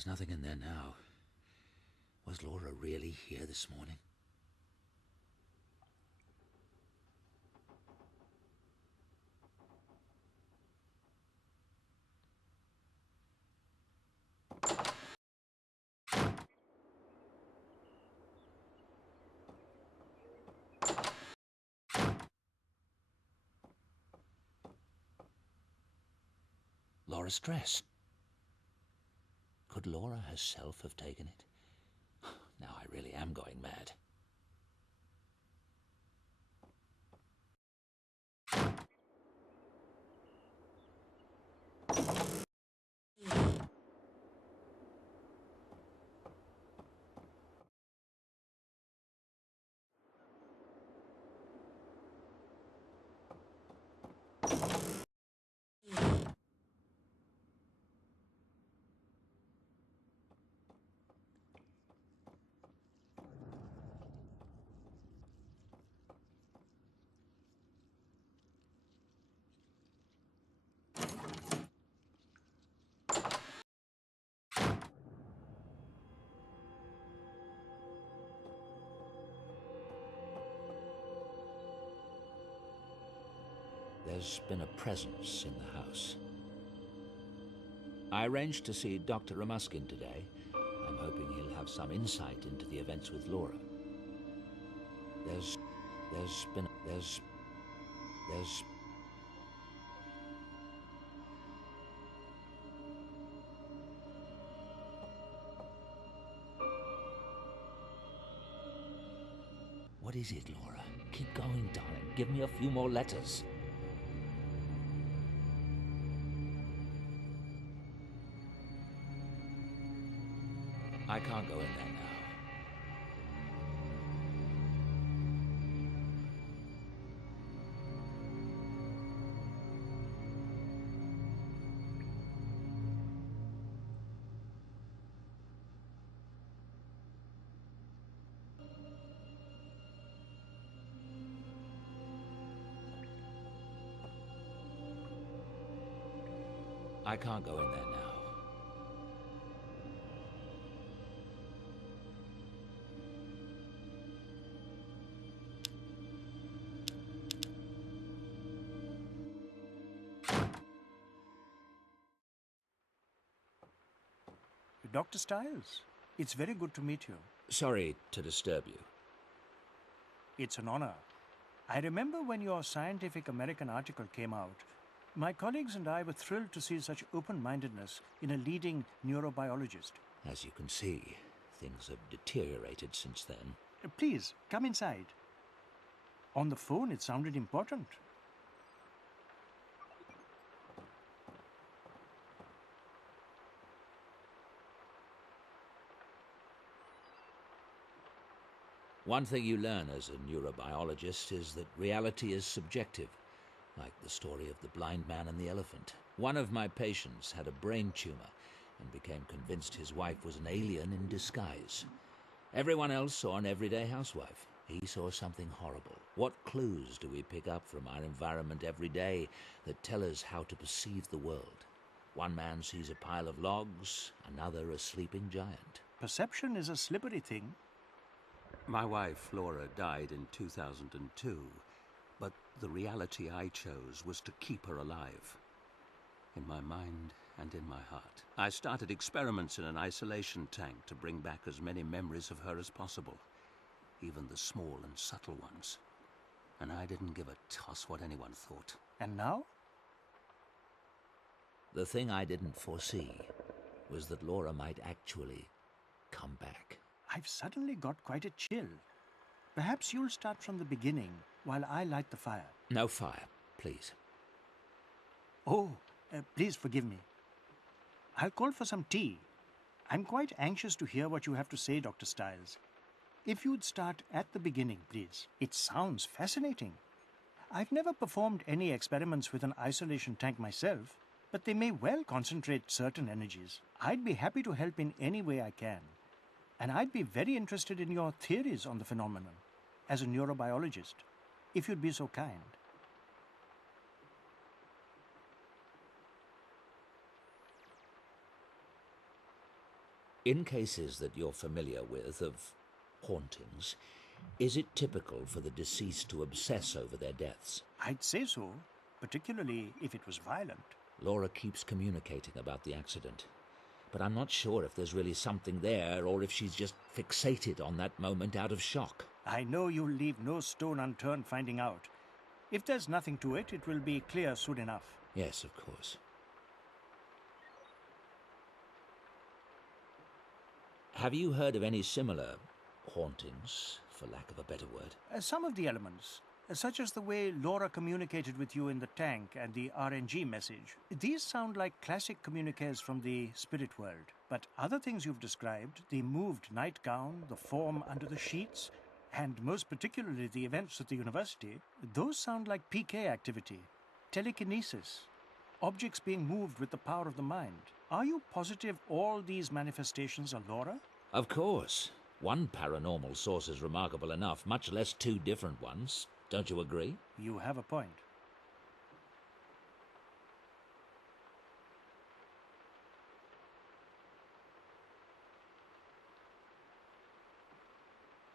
There's nothing in there now. Was Laura really here this morning? Laura's dress. Could Laura herself have taken it? Now I really am going mad. There's been a presence in the house. I arranged to see Dr. Ramuskin today. I'm hoping he'll have some insight into the events with Laura. There's... What is it, Laura? Keep going, darling. Give me a few more letters. I can't go in there now. I can't go in there now. Dr. Stiles, it's very good to meet you. Sorry to disturb you. It's an honor. I remember when your Scientific American article came out, my colleagues and I were thrilled to see such open-mindedness in a leading neurobiologist. As you can see, things have deteriorated since then. Please, come inside. On the phone, it sounded important. One thing you learn as a neurobiologist is that reality is subjective, like the story of the blind man and the elephant. One of my patients had a brain tumor and became convinced his wife was an alien in disguise. Everyone else saw an everyday housewife. He saw something horrible. What clues do we pick up from our environment every day that tell us how to perceive the world? One man sees a pile of logs, another a sleeping giant. Perception is a slippery thing. My wife, Laura, died in 2002, but the reality I chose was to keep her alive. In my mind and in my heart. I started experiments in an isolation tank to bring back as many memories of her as possible, even the small and subtle ones. And I didn't give a toss what anyone thought. And now? The thing I didn't foresee was that Laura might actually come back. I've suddenly got quite a chill. Perhaps you'll start from the beginning while I light the fire. No fire, please. Oh, please forgive me. I'll call for some tea. I'm quite anxious to hear what you have to say, Dr. Stiles. If you'd start at the beginning, please. It sounds fascinating. I've never performed any experiments with an isolation tank myself, but they may well concentrate certain energies. I'd be happy to help in any way I can. And I'd be very interested in your theories on the phenomenon, as a neurobiologist, if you'd be so kind. In cases that you're familiar with of hauntings, is it typical for the deceased to obsess over their deaths? I'd say so, particularly if it was violent. Laura keeps communicating about the accident, but I'm not sure if there's really something there or if she's just fixated on that moment out of shock. I know you'll leave no stone unturned finding out. If there's nothing to it, it will be clear soon enough. Yes, of course. Have you heard of any similar hauntings, for lack of a better word? Some of the elements, such as the way Laura communicated with you in the tank and the RNG message, these sound like classic communiques from the spirit world. But other things you've described, the moved nightgown, the form under the sheets, and most particularly the events at the university, those sound like PK activity, telekinesis, objects being moved with the power of the mind. Are you positive all these manifestations are Laura? Of course. One paranormal source is remarkable enough, much less two different ones. Don't you agree? You have a point.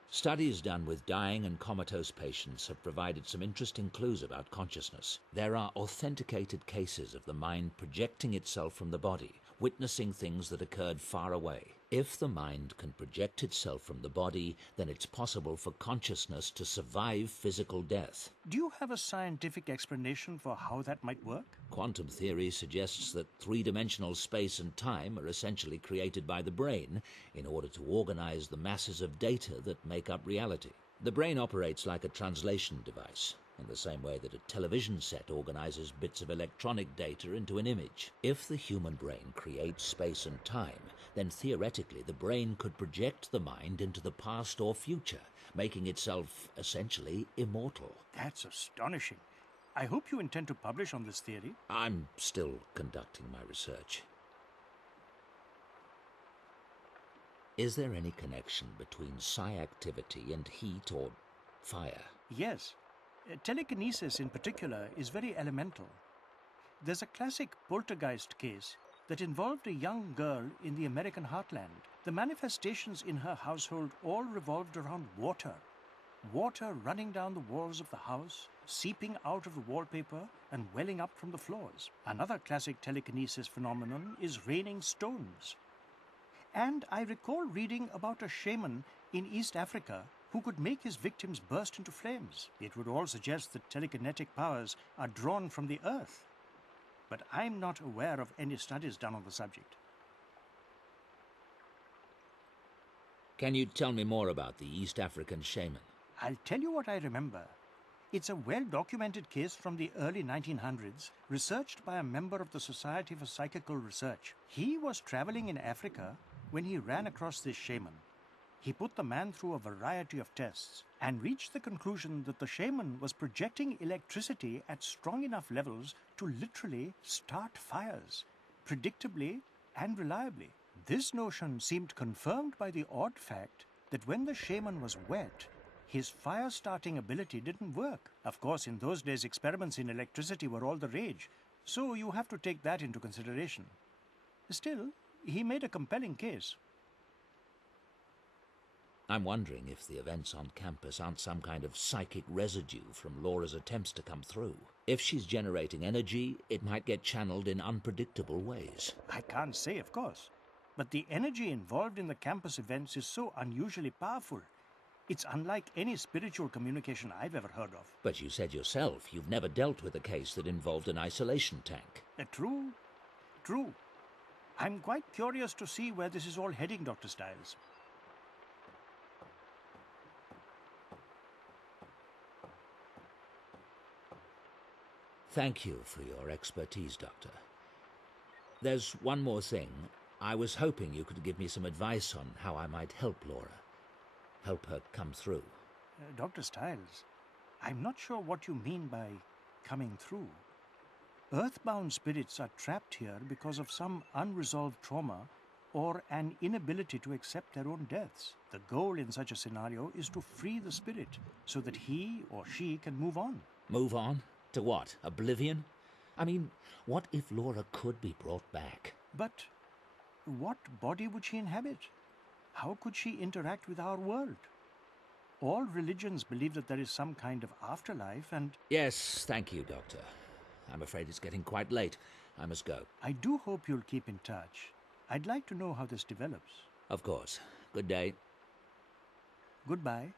Studies done with dying and comatose patients have provided some interesting clues about consciousness. There are authenticated cases of the mind projecting itself from the body, witnessing things that occurred far away. If the mind can project itself from the body, then it's possible for consciousness to survive physical death. Do you have a scientific explanation for how that might work? Quantum theory suggests that three-dimensional space and time are essentially created by the brain in order to organize the masses of data that make up reality. The brain operates like a translation device, in the same way that a television set organizes bits of electronic data into an image. If the human brain creates space and time, then theoretically the brain could project the mind into the past or future, making itself essentially immortal. That's astonishing. I hope you intend to publish on this theory. I'm still conducting my research. Is there any connection between psi activity and heat or fire? Yes. Telekinesis in particular is very elemental. There's a classic poltergeist case that involved a young girl in the American heartland. The manifestations in her household all revolved around water. Water running down the walls of the house, seeping out of the wallpaper and welling up from the floors. Another classic telekinesis phenomenon is raining stones. And I recall reading about a shaman in East Africa who could make his victims burst into flames. It would all suggest that telekinetic powers are drawn from the earth. But I'm not aware of any studies done on the subject. Can you tell me more about the East African shaman? I'll tell you what I remember. It's a well-documented case from the early 1900s, researched by a member of the Society for Psychical Research. He was traveling in Africa when he ran across this shaman. He put the man through a variety of tests and reached the conclusion that the shaman was projecting electricity at strong enough levels to literally start fires, predictably and reliably. This notion seemed confirmed by the odd fact that when the shaman was wet, his fire-starting ability didn't work. Of course, in those days, experiments in electricity were all the rage, so you have to take that into consideration. Still, he made a compelling case. I'm wondering if the events on campus aren't some kind of psychic residue from Laura's attempts to come through. If she's generating energy, it might get channeled in unpredictable ways. I can't say, of course, but the energy involved in the campus events is so unusually powerful. It's unlike any spiritual communication I've ever heard of. But you said yourself you've never dealt with a case that involved an isolation tank. True. I'm quite curious to see where this is all heading, Dr. Stiles. Thank you for your expertise, Doctor. There's one more thing. I was hoping you could give me some advice on how I might help Laura. Help her come through. Dr. Stiles, I'm not sure what you mean by coming through. Earthbound spirits are trapped here because of some unresolved trauma or an inability to accept their own deaths. The goal in such a scenario is to free the spirit so that he or she can move on. Move on? To what? Oblivion? I mean, what if Laura could be brought back? But what body would she inhabit? How could she interact with our world? All religions believe that there is some kind of afterlife, and Yes, thank you, Doctor. I'm afraid it's getting quite late. I must go. I do hope you'll keep in touch. I'd like to know how this develops. Of course. Good day. Goodbye.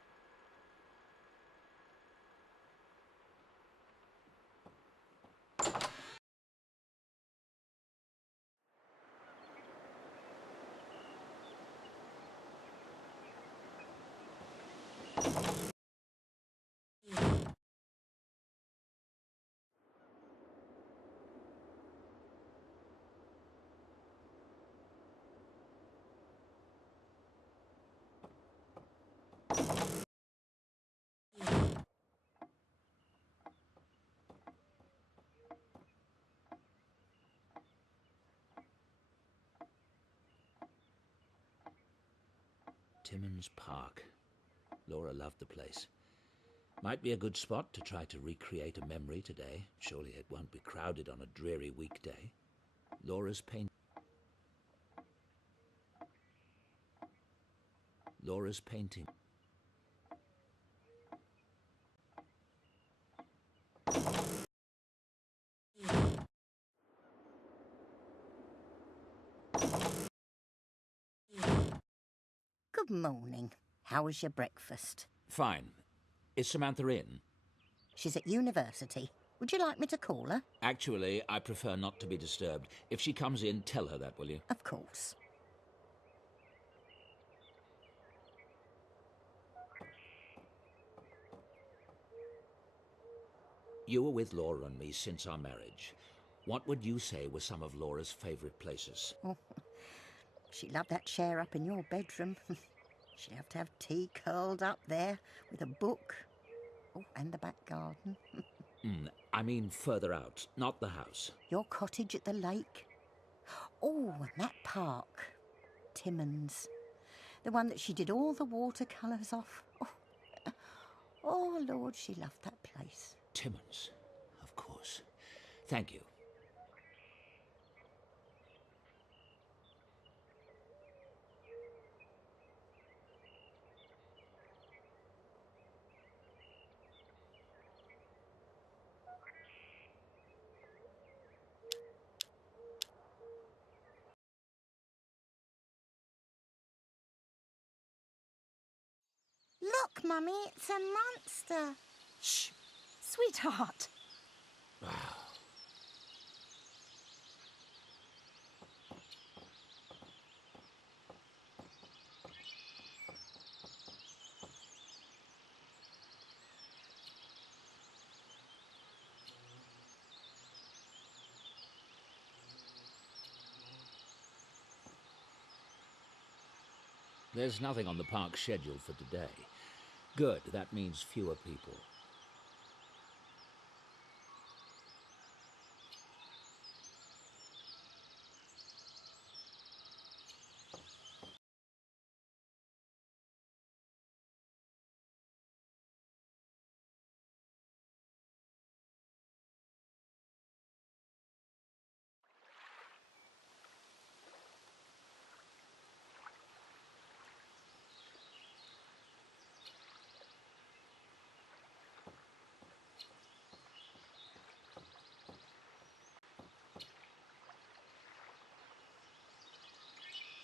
Timmins Park. Laura loved the place. Might be a good spot to try to recreate a memory today. Surely it won't be crowded on a dreary weekday. Laura's painting. Laura's painting. Good morning. How was your breakfast? Fine. Is Samantha in? She's at university. Would you like me to call her? Actually, I prefer not to be disturbed. If she comes in, tell her that, will you? Of course. You were with Laura and me since our marriage. What would you say were some of Laura's favourite places? Oh, she loved that chair up in your bedroom. She'd have to have tea curled up there with a book. Oh, and the back garden. I mean further out, not the house. Your cottage at the lake. Oh, and that park. Timmins. The one that she did all the watercolours off. Oh, Lord, she loved that place. Timmins, of course. Thank you. Look, Mummy, it's a monster. Shh, sweetheart. There's nothing on the park schedule for today. Good, that means fewer people.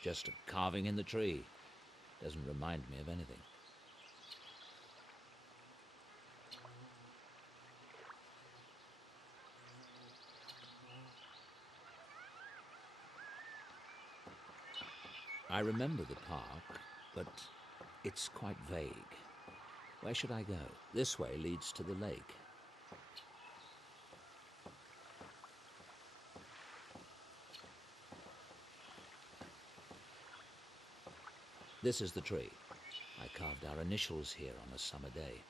Just a carving in the tree. Doesn't remind me of anything. I remember the park, but it's quite vague. Where should I go? This way leads to the lake. This is the tree. I carved our initials here on a summer day.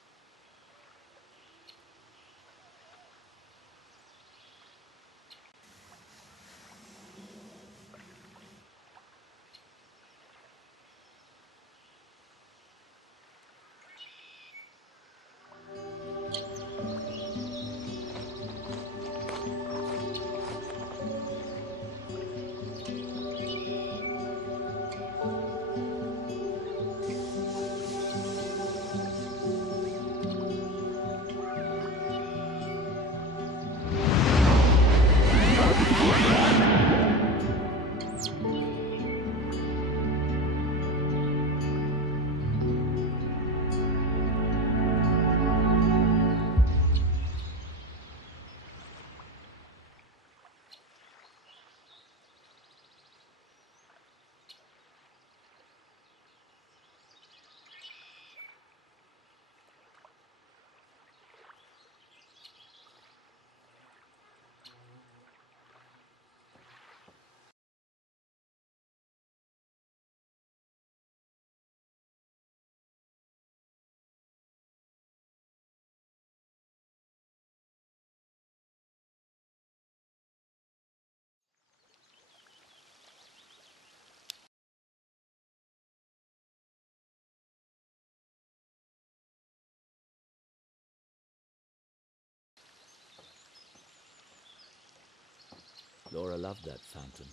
Laura loved that fountain.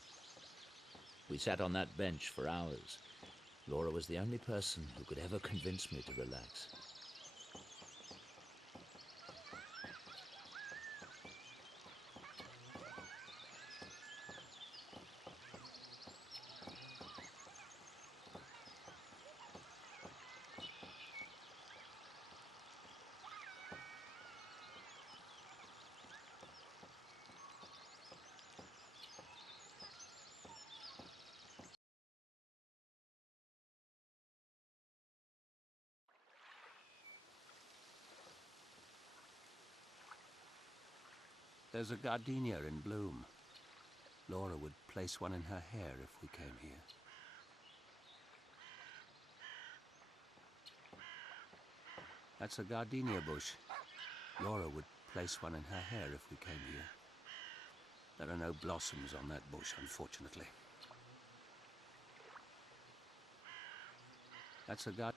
We sat on that bench for hours. Laura was the only person who could ever convince me to relax. There's a gardenia in bloom. Laura would place one in her hair if we came here. That's a gardenia bush. Laura would place one in her hair if we came here. There are no blossoms on that bush, unfortunately. That's a gardenia.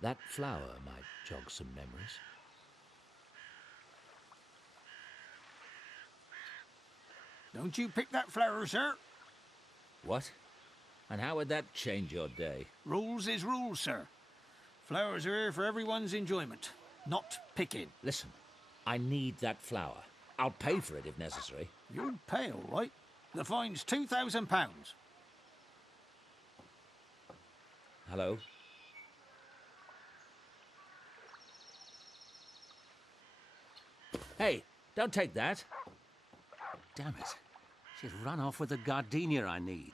That flower might jog some memories. Don't you pick that flower, sir. What? And how would that change your day? Rules is rules, sir. Flowers are here for everyone's enjoyment, not picking. Listen, I need that flower. I'll pay for it if necessary. You'll pay, all right. The fine's £2,000. Hello? Hey, don't take that. Damn it. She's run off with the gardenia I need.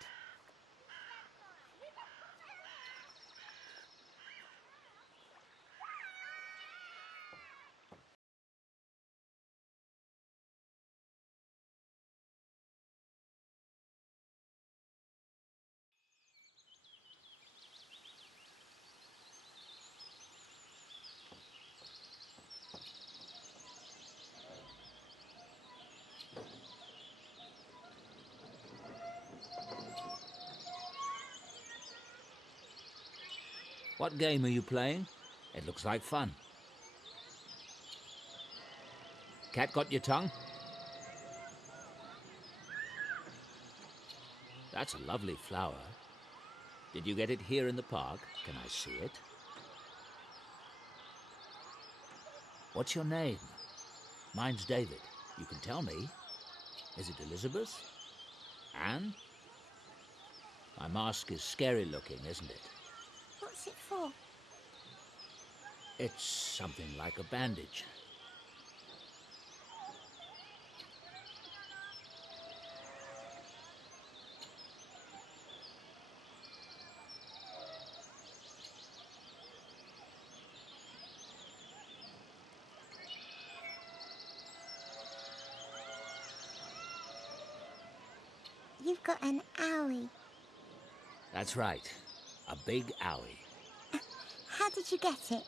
What game are you playing? It looks like fun. Cat got your tongue? That's a lovely flower. Did you get it here in the park? Can I see it? What's your name? Mine's David. You can tell me. Is it Elizabeth? Anne? My mask is scary looking, isn't it? What's it for? It's something like a bandage. You've got an owie. That's right. A big owie. How did you get it?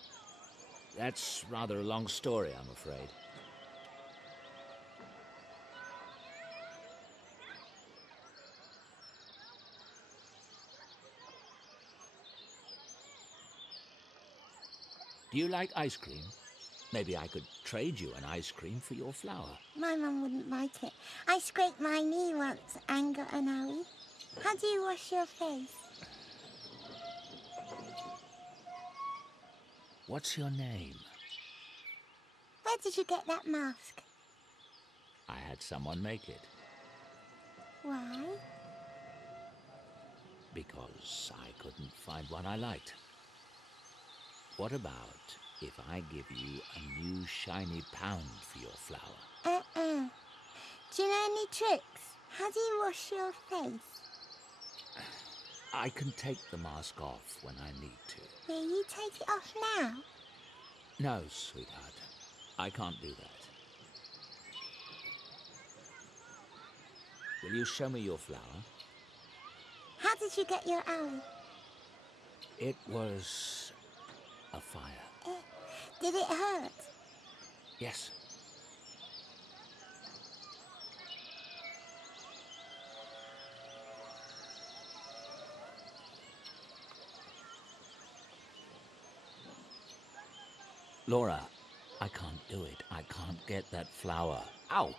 That's rather a long story, I'm afraid. Do you like ice cream? Maybe I could trade you an ice cream for your flower. My mum wouldn't like it. I scraped my knee once and got an owie. How do you wash your face? What's your name? Where did you get that mask? I had someone make it. Why? Because I couldn't find one I liked. What about if I give you a new shiny pound for your flower? Do you know any tricks? How do you wash your face? I can take the mask off when I need to. Will you take it off now? No, sweetheart. I can't do that. Will you show me your flower? How did you get your owie? It was a fire. Did it hurt? Yes. Laura, I can't do it. I can't get that flower. Ow!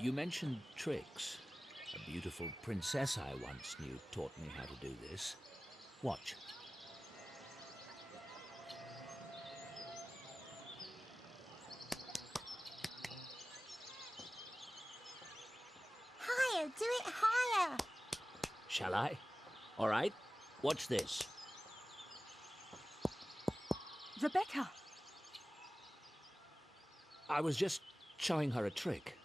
You mentioned tricks. A beautiful princess I once knew taught me how to do this. Watch. Higher, do it higher. Shall I? All right. Watch this. Rebecca! I was just showing her a trick.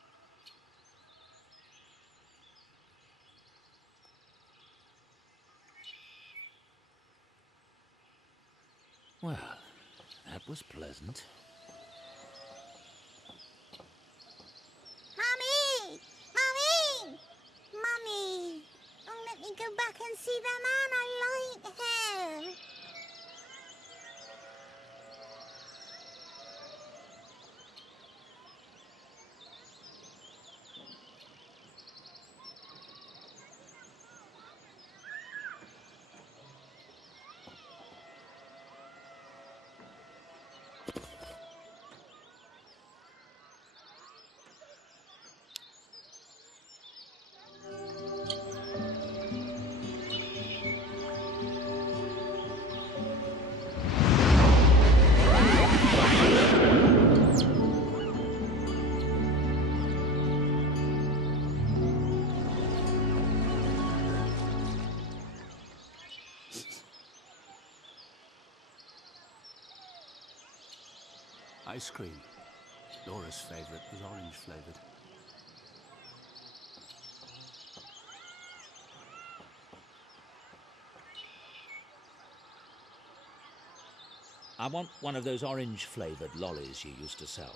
Well, that was pleasant. Mummy! Mummy! Mummy! Oh, let me go back and see the man. I like him. Ice cream. Laura's favourite was orange flavoured. I want one of those orange-flavoured lollies you used to sell.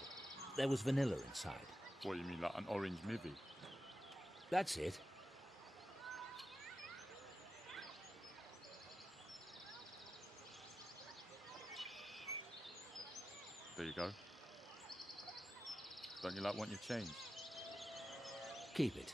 There was vanilla inside. What, you mean like an orange mivvy? That's it. There you go. Don't you like want your change? Keep it.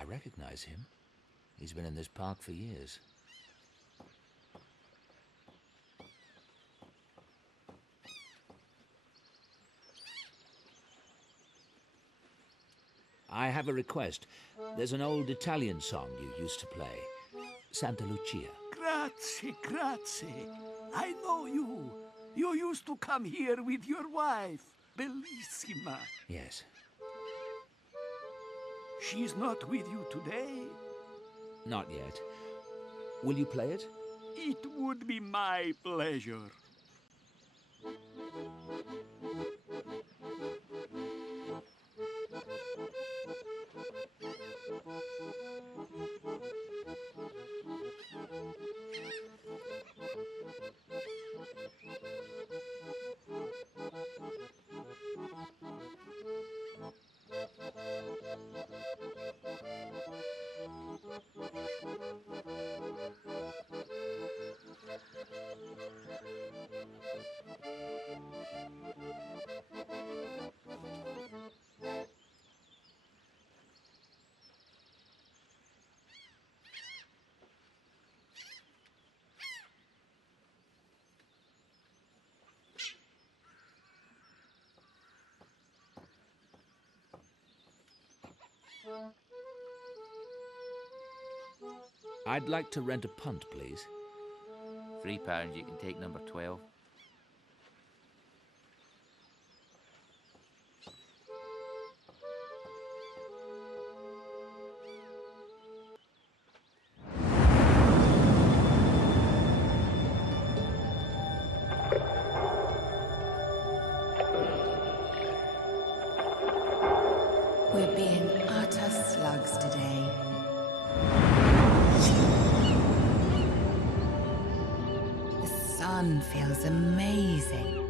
I recognize him. He's been in this park for years. I have a request. There's an old Italian song you used to play. Santa Lucia. Grazie, grazie. I know you. You used to come here with your wife, Bellissima. Yes. She's not with you today. Not yet. Will you play it? It would be my pleasure. I'd like to rent a punt, please. £3, you can take number 12. We're being utter slugs today. The sun feels amazing.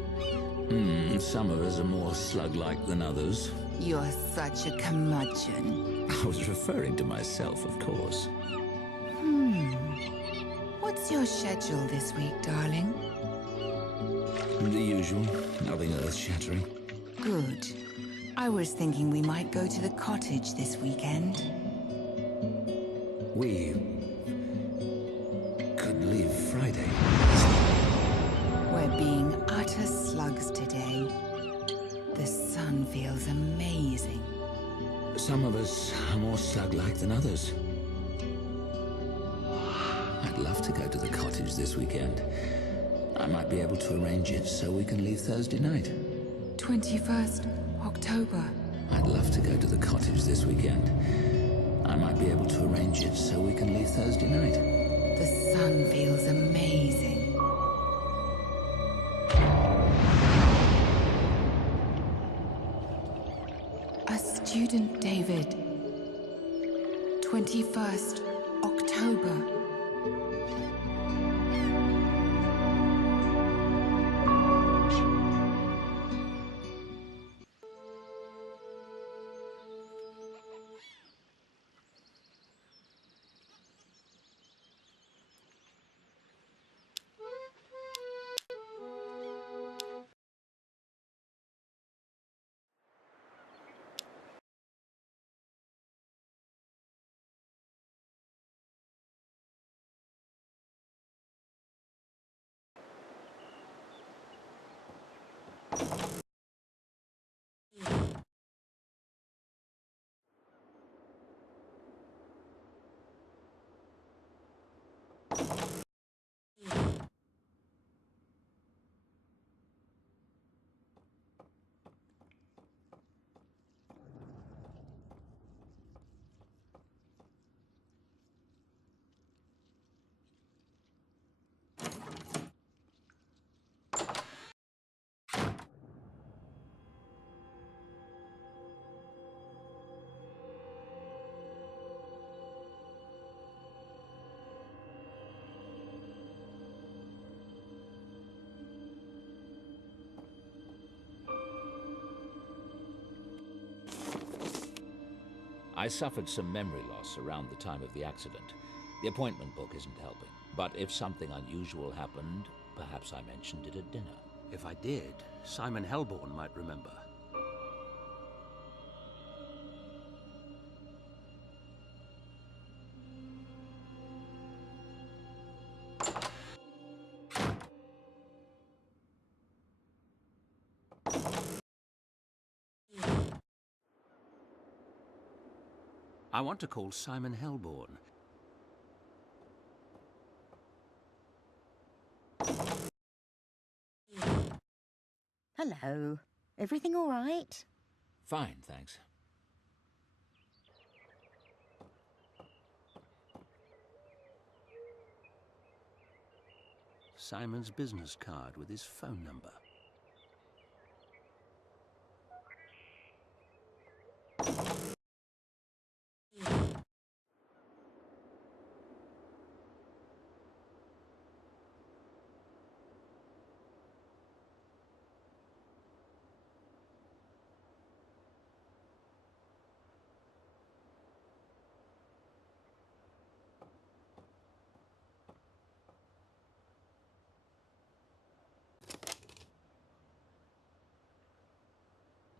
Some of us are more slug-like than others. You're such a curmudgeon. I was referring to myself, of course. What's your schedule this week, darling? The usual, nothing earth-shattering. Good. I was thinking we might go to the cottage this weekend. We could leave Friday. We're being utter slugs today. The sun feels amazing. Some of us are more slug-like than others. I'd love to go to the cottage this weekend. I might be able to arrange it so we can leave Thursday night. 21st October. I'd love to go to the cottage this weekend. I might be able to arrange it so we can leave Thursday night. The sun feels amazing. A student, David. 21st October. I suffered some memory loss around the time of the accident. The appointment book isn't helping. But if something unusual happened, perhaps I mentioned it at dinner. If I did, Simon Helborn might remember. I want to call Simon Helborn. Hello. Everything all right? Fine, thanks. Simon's business card with his phone number.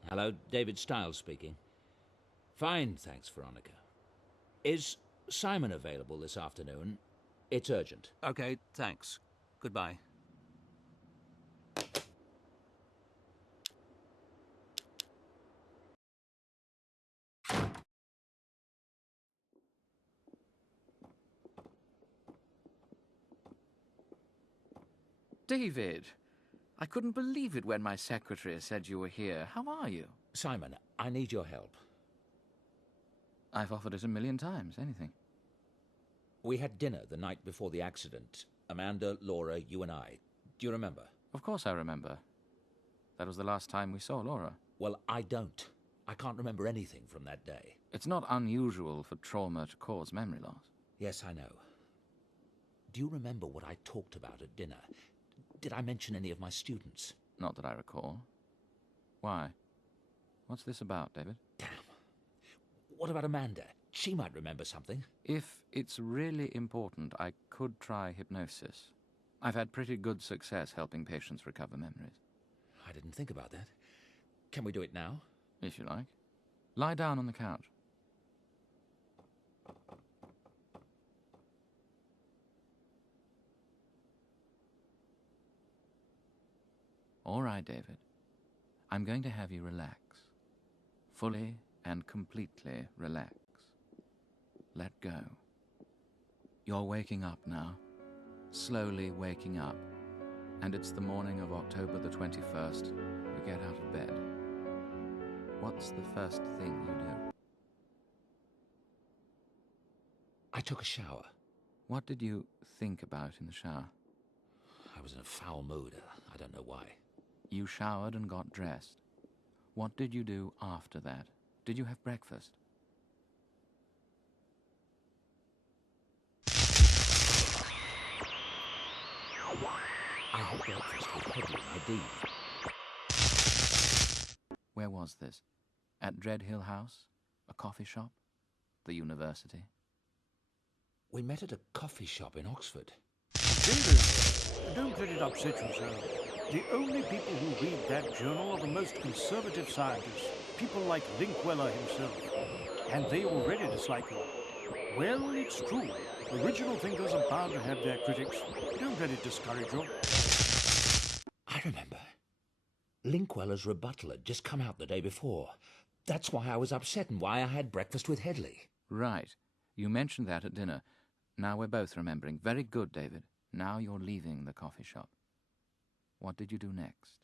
Hello, David Stiles speaking. Fine, thanks, Veronica. Is Simon available this afternoon? It's urgent. Okay, thanks. Goodbye. David! I couldn't believe it when my secretary said you were here. How are you? Simon, I need your help. I've offered it 1,000,000 times. Anything. We had dinner the night before the accident. Amanda, Laura, you and I. Do you remember? Of course I remember. That was the last time we saw Laura. Well, I don't. I can't remember anything from that day. It's not unusual for trauma to cause memory loss. Yes, I know. Do you remember what I talked about at dinner? Did I mention any of my students? Not that I recall. Why? What's this about, David? Damn. What about Amanda? She might remember something. If it's really important, I could try hypnosis. I've had pretty good success helping patients recover memories. I didn't think about that. Can we do it now? If you like. Lie down on the couch. All right, David. I'm going to have you relax. Fully and completely relax. Let go. You're waking up now. Slowly waking up. And it's the morning of October the 21st. You get out of bed. What's the first thing you do? I took a shower. What did you think about in the shower? I was in a foul mood. I don't know why. You showered and got dressed. What did you do after that? Did you have breakfast? I had breakfast with Hedley, indeed. Where was this? At Dreadhill House? A coffee shop? The university? We met at a coffee shop in Oxford. David, don't let it upset you, sir. The only people who read that journal are the most conservative scientists, people like Linkweller himself. And they already dislike him. Well, it's true. Original thinkers are bound to have their critics. Don't let it discourage you. I remember. Linkweller's rebuttal had just come out the day before. That's why I was upset and why I had breakfast with Hedley. Right. You mentioned that at dinner. Now we're both remembering. Very good, David. Now you're leaving the coffee shop. What did you do next?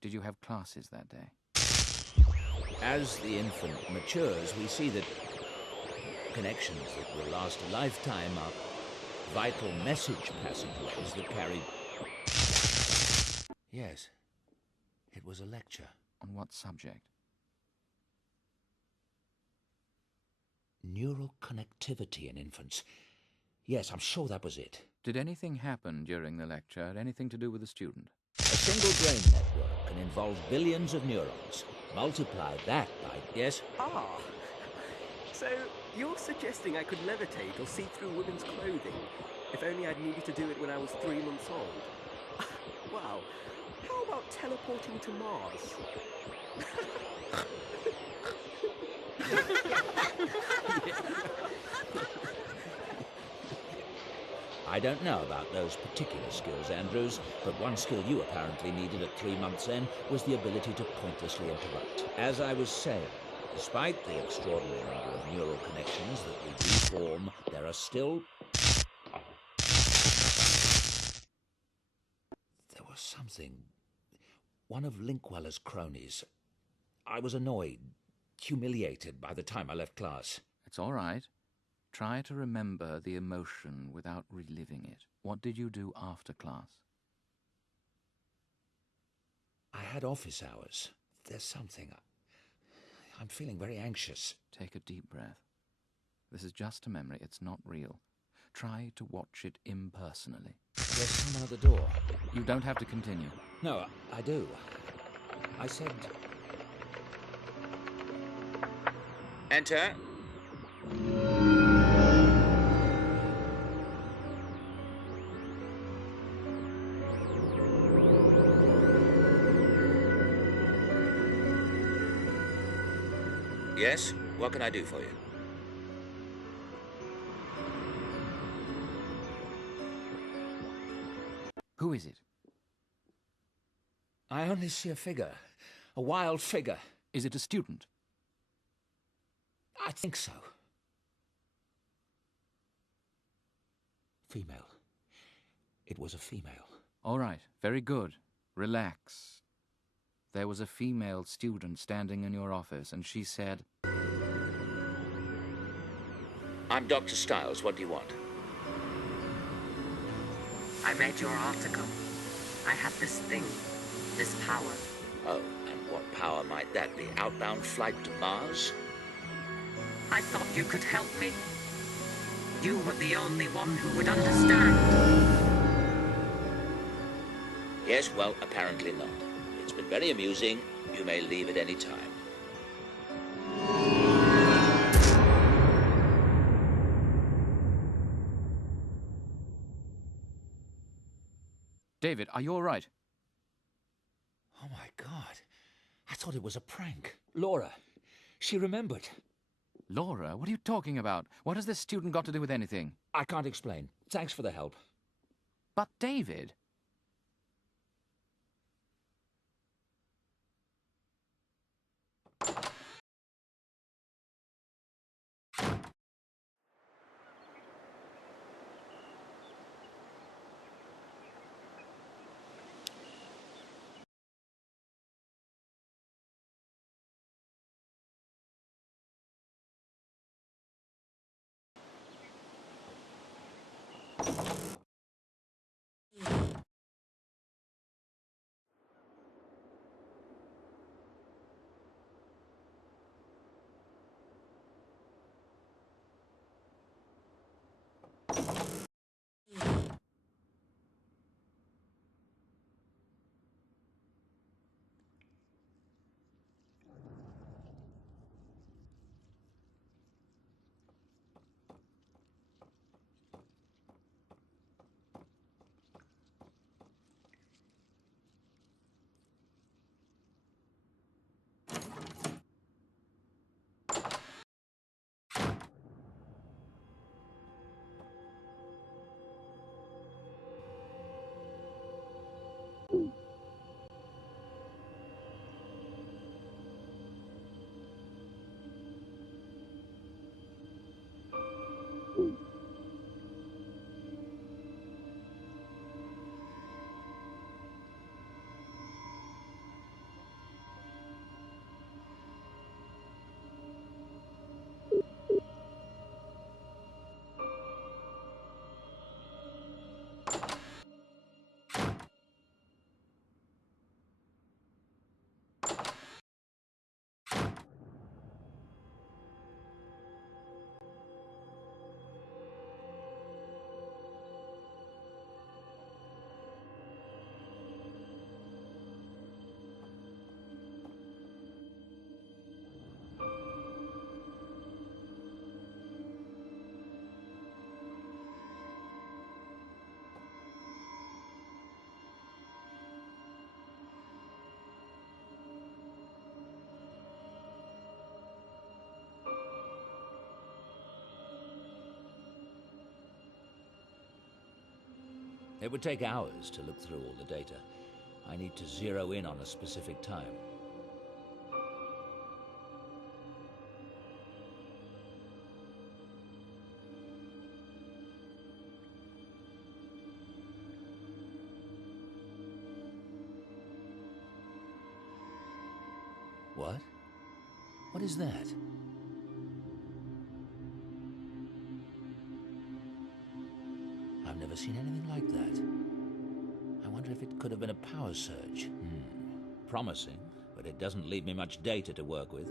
Did you have classes that day? As the infant matures, we see that connections that will last a lifetime are vital message passageways that carry... Yes, it was a lecture. On what subject? Neural connectivity in infants. Yes, I'm sure that was it. Did anything happen during the lecture? Anything to do with the student? A single brain network can involve billions of neurons. Multiply that by... Yes? Ah, so you're suggesting I could levitate or see through women's clothing if only I'd needed to do it when I was 3 months old? Wow. How about teleporting to Mars? I don't know about those particular skills, Andrews, but one skill you apparently needed at 3 months' end was the ability to pointlessly interrupt. As I was saying, despite the extraordinary number of neural connections that we do form, there are still... There was something... One of Linkweller's cronies. I was annoyed, humiliated by the time I left class. It's all right. Try to remember the emotion without reliving it. What did you do after class? I had office hours. There's something... I'm feeling very anxious. Take a deep breath. This is just a memory. It's not real. Try to watch it impersonally. There's someone at the door. You don't have to continue. No, I do. I said... Enter. Yes? What can I do for you? Who is it? I only see a figure. A wild figure. Is it a student? I think so. Female. It was a female. All right, very good. Relax. There was a female student standing in your office, and she said, I'm Dr. Stiles. What do you want? I read your article. I have this thing, this power. Oh, and what power might that be? Outbound flight to Mars? I thought you could help me. You were the only one who would understand. Yes, well, apparently not. It's been very amusing. You may leave at any time. David, are you all right? Oh, my God. I thought it was a prank. Laura, she remembered. Laura, what are you talking about? What has this student got to do with anything? I can't explain. Thanks for the help. But David... It would take hours to look through all the data. I need to zero in on a specific time. What? What is that? I've never seen anything like that. I wonder if it could have been a power surge. Promising, but it doesn't leave me much data to work with.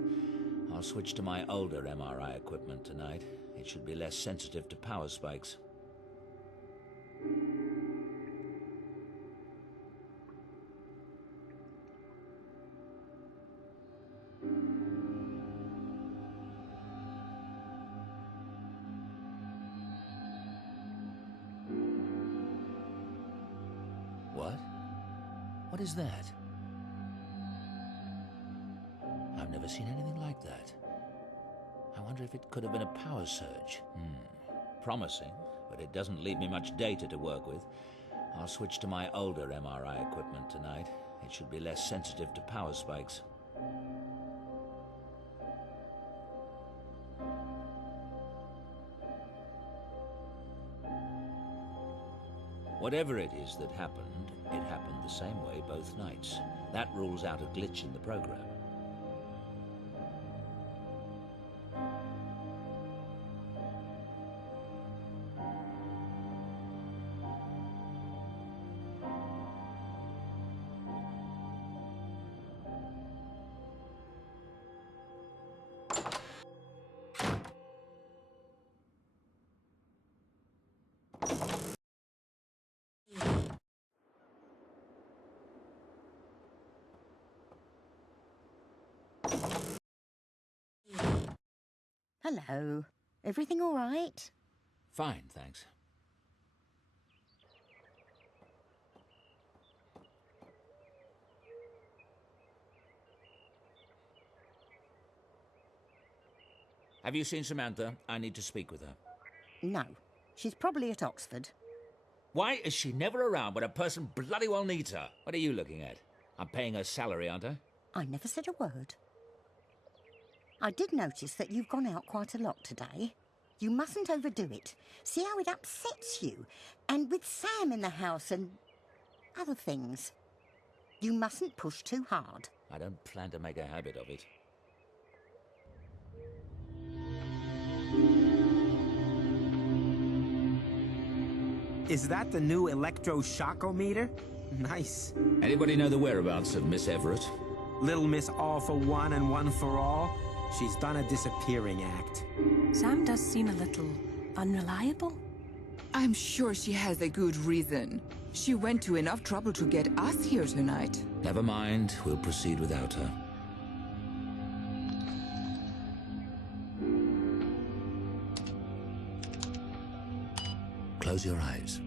I'll switch to my older MRI equipment tonight. It should be less sensitive to power spikes. What? What is that? I've never seen anything like that. I wonder if it could have been a power surge. Promising, but it doesn't leave me much data to work with. I'll switch to my older MRI equipment tonight. It should be less sensitive to power spikes. Whatever it is that happened, it happened the same way both nights. That rules out a glitch in the program. Hello. Everything all right? Fine, thanks. Have you seen Samantha? I need to speak with her. No. She's probably at Oxford. Why is she never around when a person bloody well needs her? What are you looking at? I'm paying her salary, aren't I? I never said a word. I did notice that you've gone out quite a lot today. You mustn't overdo it. See how it upsets you? And with Sam in the house and other things. You mustn't push too hard. I don't plan to make a habit of it. Is that the new electro-shockometer? Nice. Anybody know the whereabouts of Miss Everett? Little Miss All for One and One for All? She's done a disappearing act. Sam does seem a little unreliable. I'm sure she has a good reason. She went to enough trouble to get us here tonight. Never mind, we'll proceed without her. Close your eyes.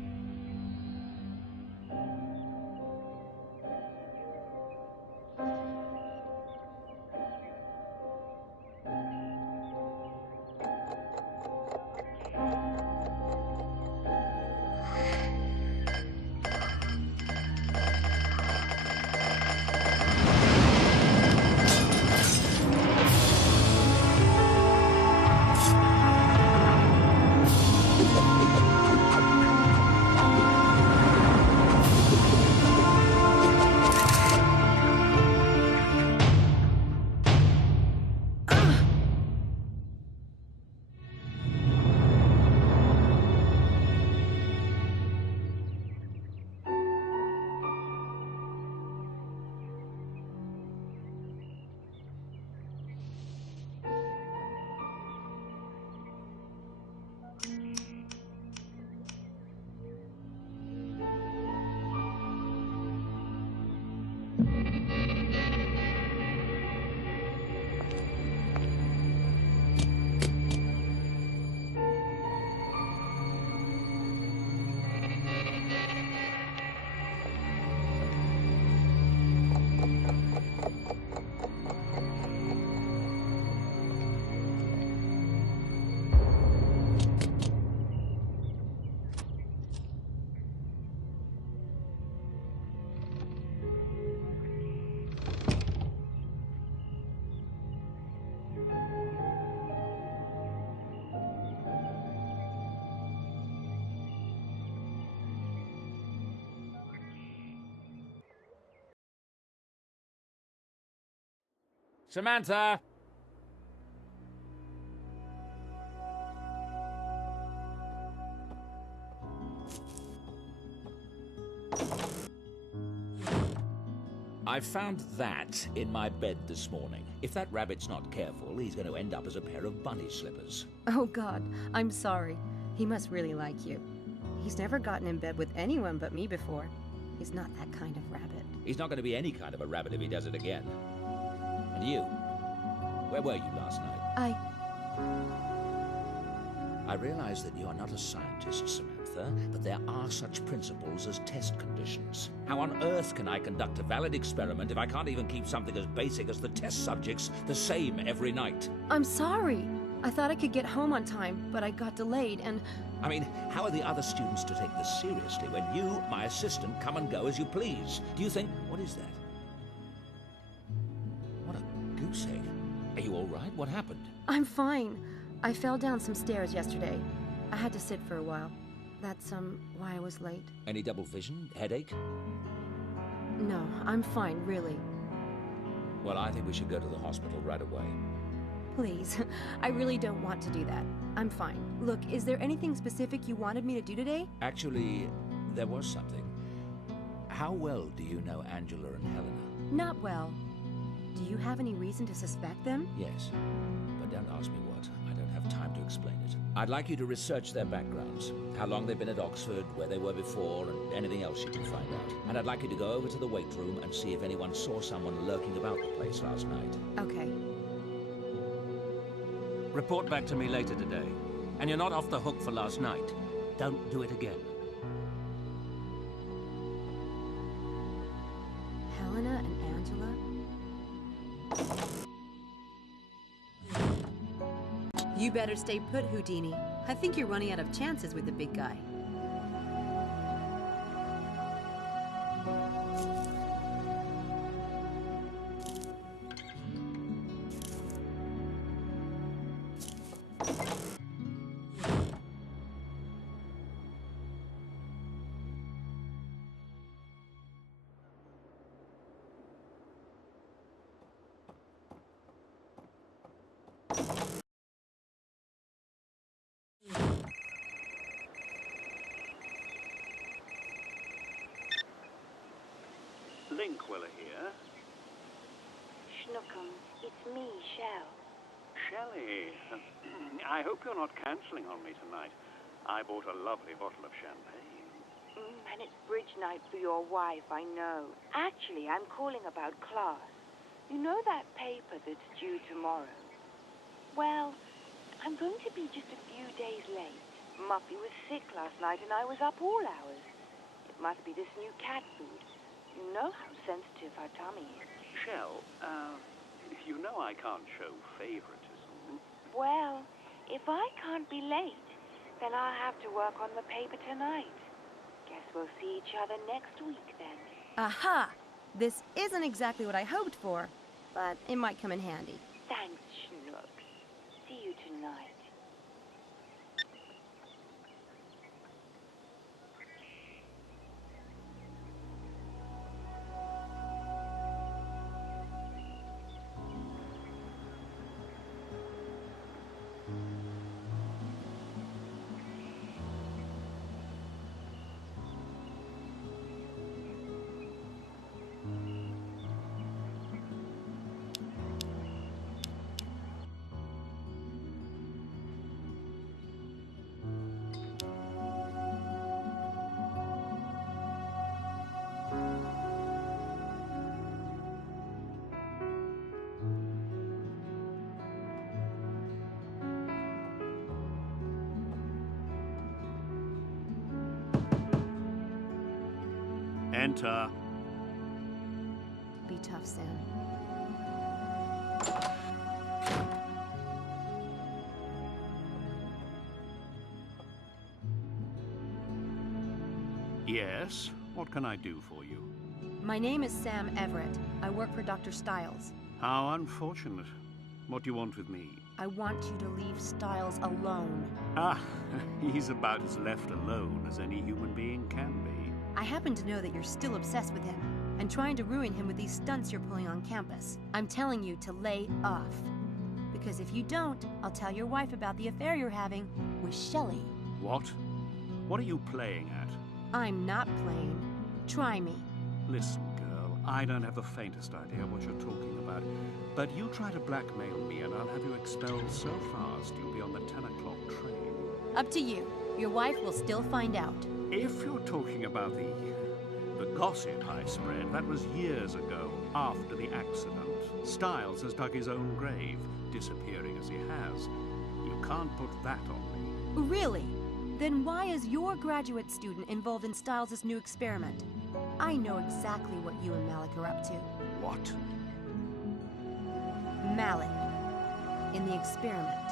Samantha! I found that in my bed this morning. If that rabbit's not careful, he's going to end up as a pair of bunny slippers. Oh, God, I'm sorry. He must really like you. He's never gotten in bed with anyone but me before. He's not that kind of rabbit. He's not going to be any kind of a rabbit if he does it again. And you? Where were you last night? I realize that you are not a scientist, Samantha, but there are such principles as test conditions. How on earth can I conduct a valid experiment if I can't even keep something as basic as the test subjects the same every night? I'm sorry. I thought I could get home on time, but I got delayed and... I mean, how are the other students to take this seriously when you, my assistant, come and go as you please? Do you think... What is that? What a goose egg. Are you all right? What happened? I'm fine. I fell down some stairs yesterday. I had to sit for a while. That's, why I was late. Any double vision? Headache? No, I'm fine, really. Well, I think we should go to the hospital right away. Please, I really don't want to do that. I'm fine. Look, is there anything specific you wanted me to do today? Actually, there was something. How well do you know Angela and Helena? Not well. Do you have any reason to suspect them? Yes, but don't ask me what. I don't have time to explain it. I'd like you to research their backgrounds, how long they've been at Oxford, where they were before, and anything else you can find out. And I'd like you to go over to the weight room and see if anyone saw someone lurking about the place last night. Okay. Report back to me later today. And you're not off the hook for last night. Don't do it again. Helena and Angela? You better stay put, Houdini. I think you're running out of chances with the big guy. Linkwiller here. Schnookum, it's me, Shell. Shelley, I hope you're not cancelling on me tonight. I bought a lovely bottle of champagne. And it's bridge night for your wife, I know. Actually, I'm calling about class. You know that paper that's due tomorrow? Well, I'm going to be just a few days late. Muffy was sick last night and I was up all hours. It must be this new cat food. You know how sensitive our tummy is. Shell, you know I can't show favoritism. Well, if I can't be late, then I'll have to work on the paper tonight. Guess we'll see each other next week then. Aha! This isn't exactly what I hoped for, but it might come in handy. Thanks, Schnook. See you tonight. Enter. Be tough, Sam. Yes? What can I do for you? My name is Sam Everett. I work for Dr. Stiles. How unfortunate. What do you want with me? I want you to leave Stiles alone. Ah, he's about as left alone as any human being can be. I happen to know that you're still obsessed with him and trying to ruin him with these stunts you're pulling on campus. I'm telling you to lay off. Because if you don't, I'll tell your wife about the affair you're having with Shelley. What? What are you playing at? I'm not playing. Try me. Listen, girl, I don't have the faintest idea what you're talking about. But you try to blackmail me and I'll have you expelled so fast you'll be on the 10 o'clock train. Up to you. Your wife will still find out. If you're talking about the gossip I spread, that was years ago, after the accident. Stiles has dug his own grave, disappearing as he has. You can't put that on me. Really? Then why is your graduate student involved in Stiles' new experiment? I know exactly what you and Malik are up to. What? Malik. In the experiment.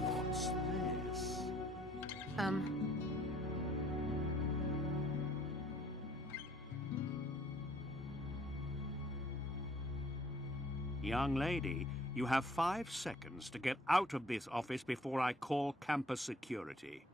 What's this? Young lady, you have 5 seconds to get out of this office before I call campus security.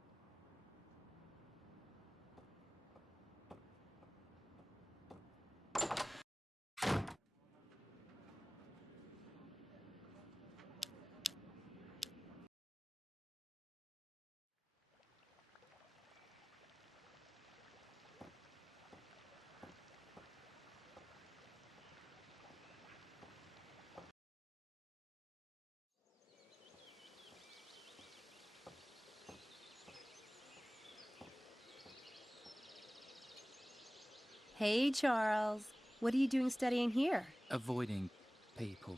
Hey, Charles. What are you doing studying here? Avoiding people.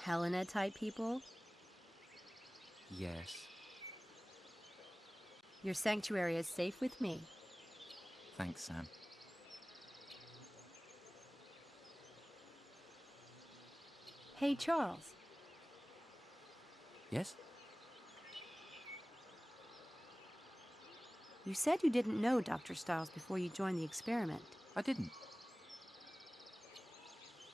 Helena-type people? Yes. Your sanctuary is safe with me. Thanks, Sam. Hey, Charles. Yes? You said you didn't know Dr. Stiles before you joined the experiment. I didn't.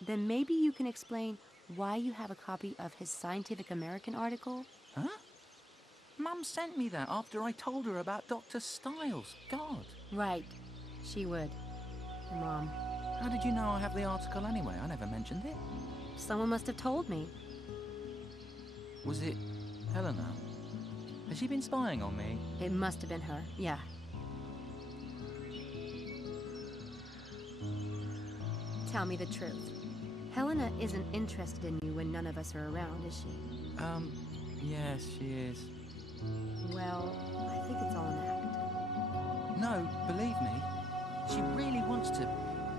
Then maybe you can explain why you have a copy of his Scientific American article? Huh? Mum sent me that after I told her about Dr. Stiles. God. Right. She would. Your mom. How did you know I have the article anyway? I never mentioned it. Someone must have told me. Was it Helena? Has she been spying on me? It must have been her, yeah. Tell me the truth. Helena isn't interested in you when none of us are around, is she? Yes, she is. Well, I think it's all an act. No, believe me, she really wants to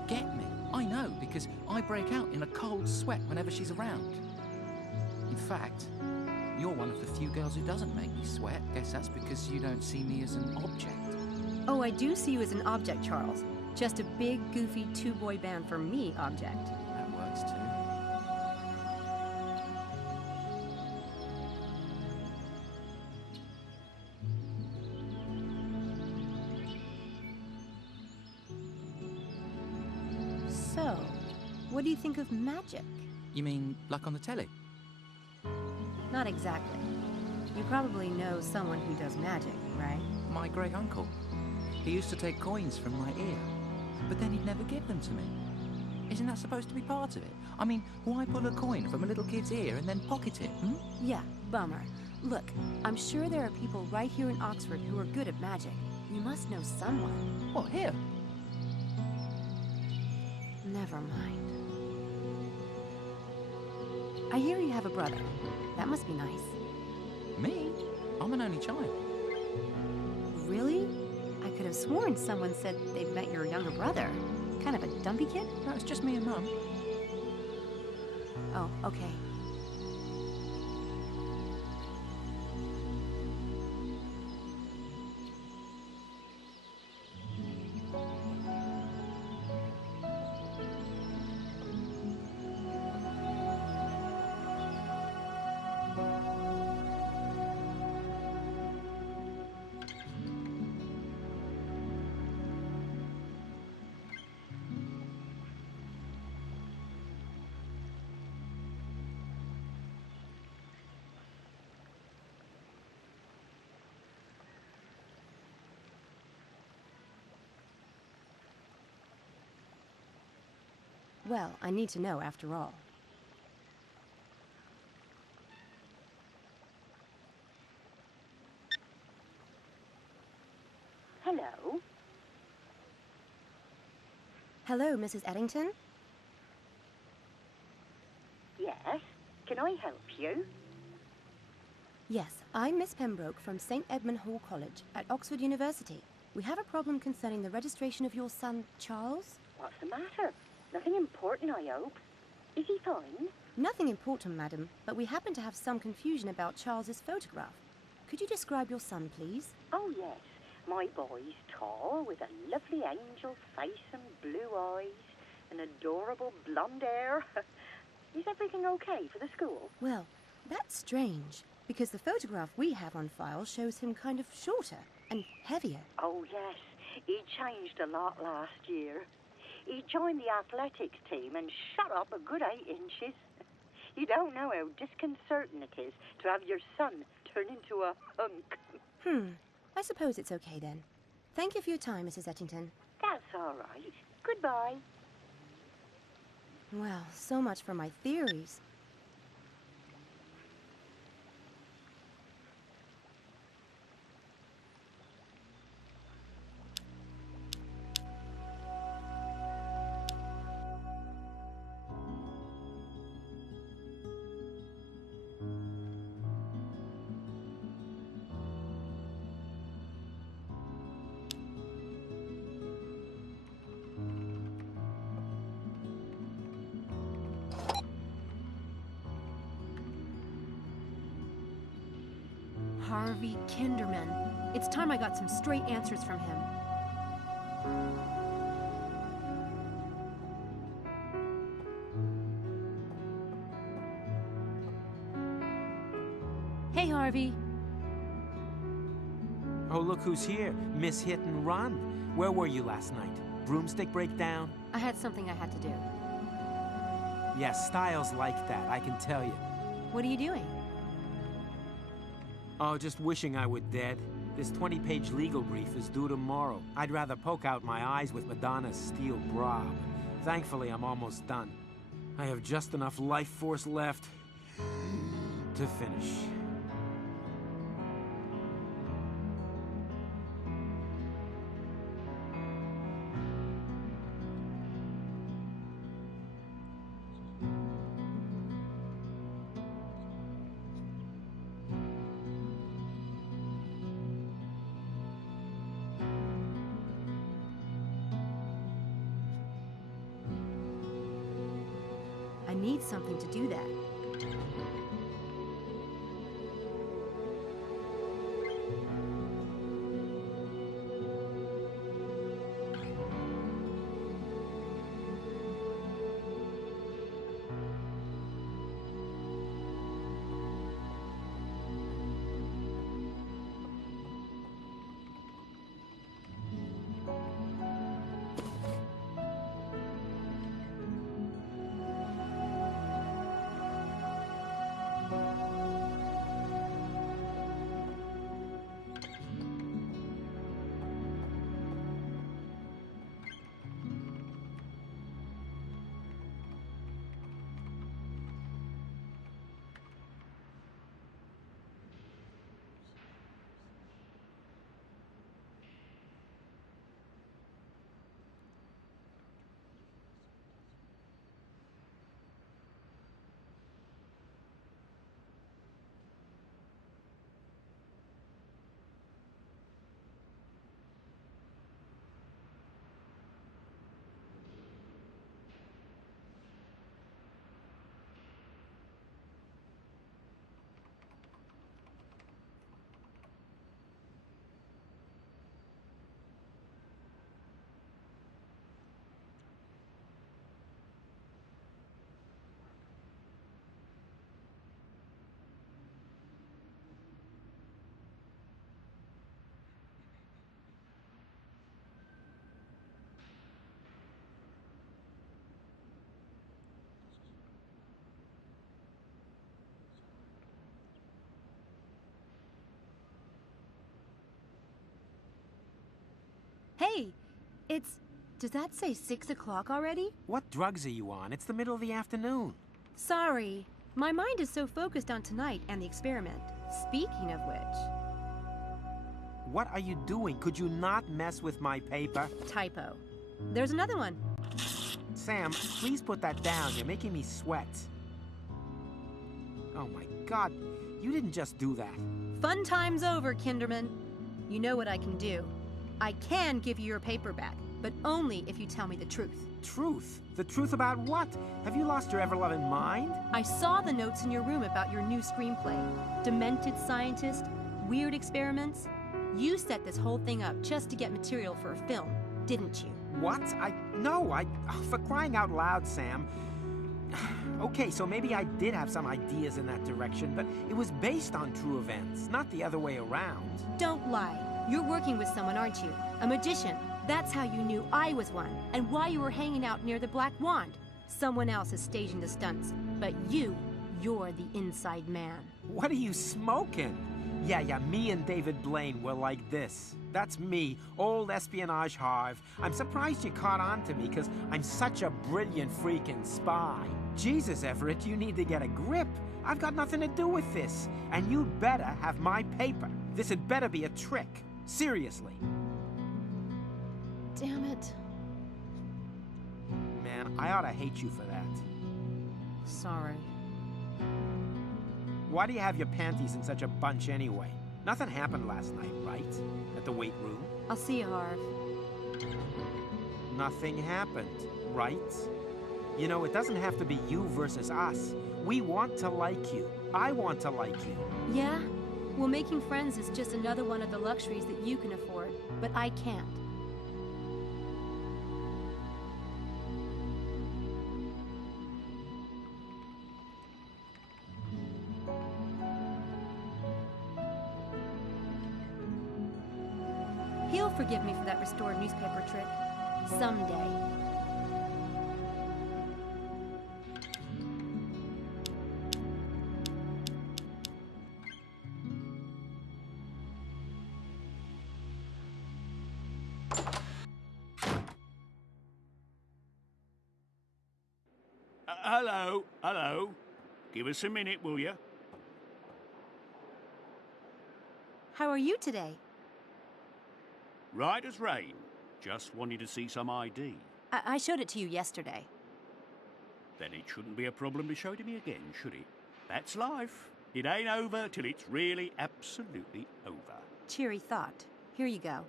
get me. I know, because I break out in a cold sweat whenever she's around. In fact, you're one of the few girls who doesn't make me sweat. Guess that's because you don't see me as an object. Oh, I do see you as an object, Charles. Just a big, goofy two-boy band for me object. That works too. So, what do you think of magic? You mean like on the telly? Not exactly. You probably know someone who does magic, right? My great uncle. He used to take coins from my ear, but then he'd never give them to me. Isn't that supposed to be part of it? I mean, why pull a coin from a little kid's ear and then pocket it, hmm? Yeah, bummer. Look, I'm sure there are people right here in Oxford who are good at magic. You must know someone. What, here? Never mind. I hear you have a brother. That must be nice. Me? I'm an only child. Really? I could have sworn someone said they'd met your younger brother. Kind of a dumpy kid? No, it's just me and Mum. Oh, okay. Well, I need to know after all. Hello? Hello, Mrs. Eddington? Yes? Can I help you? Yes, I'm Miss Pembroke from St. Edmund Hall College at Oxford University. We have a problem concerning the registration of your son, Charles. What's the matter? Nothing important, I hope. Is he fine? Nothing important, madam, but we happen to have some confusion about Charles's photograph. Could you describe your son, please? Oh, yes. My boy's tall, with a lovely angel face and blue eyes, and adorable blonde hair. Is everything okay for the school? Well, that's strange, because the photograph we have on file shows him kind of shorter and heavier. Oh, yes. He changed a lot last year. He joined the athletics team and shot up a good 8 inches. You don't know how disconcerting it is to have your son turn into a hunk. I suppose it's okay then. Thank you for your time, Mrs. Ettington. That's all right. Goodbye. Well, so much for my theories. Harvey Kinderman. It's time I got some straight answers from him. Hey, Harvey. Oh, look who's here. Miss Hit and Run. Where were you last night? Broomstick breakdown? I had something I had to do. Yeah, Styles like that, I can tell you. What are you doing? Oh, just wishing I were dead. This 20-page legal brief is due tomorrow. I'd rather poke out my eyes with Madonna's steel bra. Thankfully, I'm almost done. I have just enough life force left to finish. I need something to do that. Hey, does that say 6 o'clock already? What drugs are you on? It's the middle of the afternoon. Sorry, my mind is so focused on tonight and the experiment. Speaking of which... What are you doing? Could you not mess with my paper? Typo. There's another one. Sam, please put that down. You're making me sweat. Oh my God, you didn't just do that. Fun time's over, Kinderman. You know what I can do. I can give you your paper back, but only if you tell me the truth. Truth? The truth about what? Have you lost your ever-loving mind? I saw the notes in your room about your new screenplay. Demented scientist, weird experiments. You set this whole thing up just to get material for a film, didn't you? What? No, for crying out loud, Sam. Okay, so maybe I did have some ideas in that direction, but it was based on true events, not the other way around. Don't lie. You're working with someone, aren't you? A magician. That's how you knew I was one, and why you were hanging out near the Black Wand. Someone else is staging the stunts, but you're the inside man. What are you smoking? Yeah, me and David Blaine were like this. That's me, old espionage Harv. I'm surprised you caught on to me, because I'm such a brilliant freaking spy. Jesus, Everett, you need to get a grip. I've got nothing to do with this, and you'd better have my paper. This had better be a trick. Seriously. Damn it. Man, I ought to hate you for that. Sorry. Why do you have your panties in such a bunch anyway? Nothing happened last night, right? At the weight room? I'll see you, Harv. Nothing happened, right? You know, it doesn't have to be you versus us. We want to like you. I want to like you. Yeah? Well, making friends is just another one of the luxuries that you can afford, but I can't. He'll forgive me for that restored newspaper trick. Someday. Hello, hello. Give us a minute, will you? How are you today? Right as rain. Just wanted to see some ID. I showed it to you yesterday. Then it shouldn't be a problem to show it to me again, should it? That's life. It ain't over till it's really absolutely over. Cheery thought. Here you go.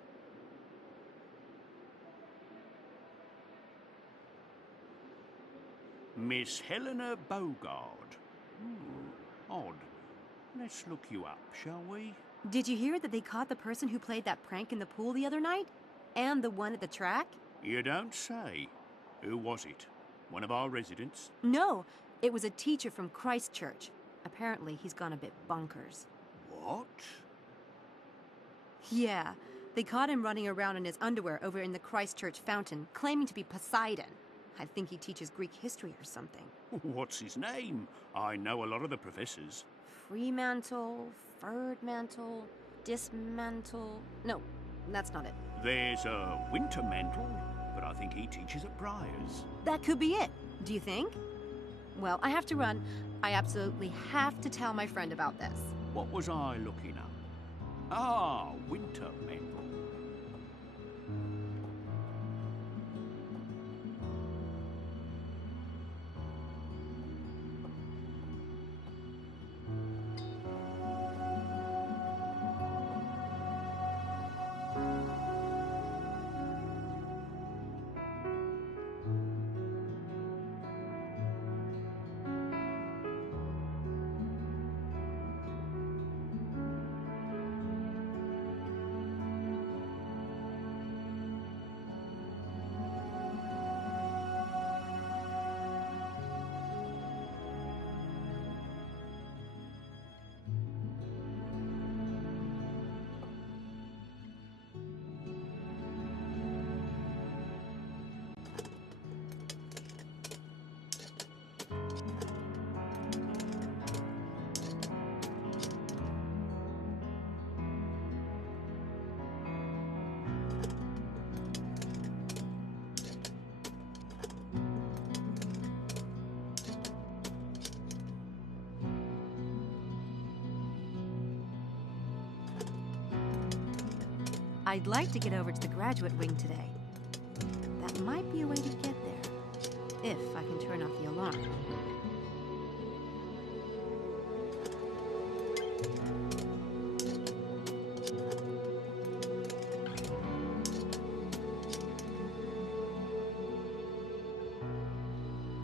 Miss Helena Bogard. Odd. Let's look you up, shall we? Did you hear that they caught the person who played that prank in the pool the other night? And the one at the track? You don't say. Who was it? One of our residents? No, it was a teacher from Christchurch. Apparently, he's gone a bit bonkers. What? Yeah, they caught him running around in his underwear over in the Christchurch fountain, claiming to be Poseidon. I think he teaches Greek history or something. What's his name? I know a lot of the professors. Fremantle, Ferdmantle, Dismantle... No, that's not it. There's a Wintermantle, but I think he teaches at Briars. That could be it, do you think? Well, I have to run. I absolutely have to tell my friend about this. What was I looking up? Ah, Wintermantle. I'd like to get over to the graduate wing today. That might be a way to get there, if I can turn off the alarm.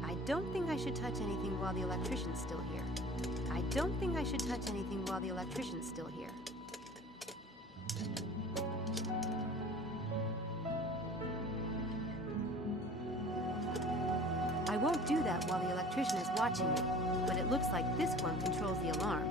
I don't think I should touch anything while the electrician's still here. I don't think I should touch anything while the electrician's still here. I won't do that while the electrician is watching me, but it looks like this one controls the alarm.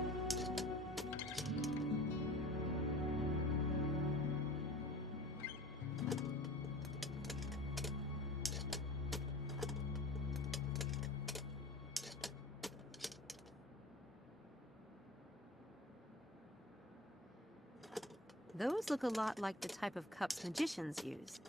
Those look a lot like the type of cups magicians use.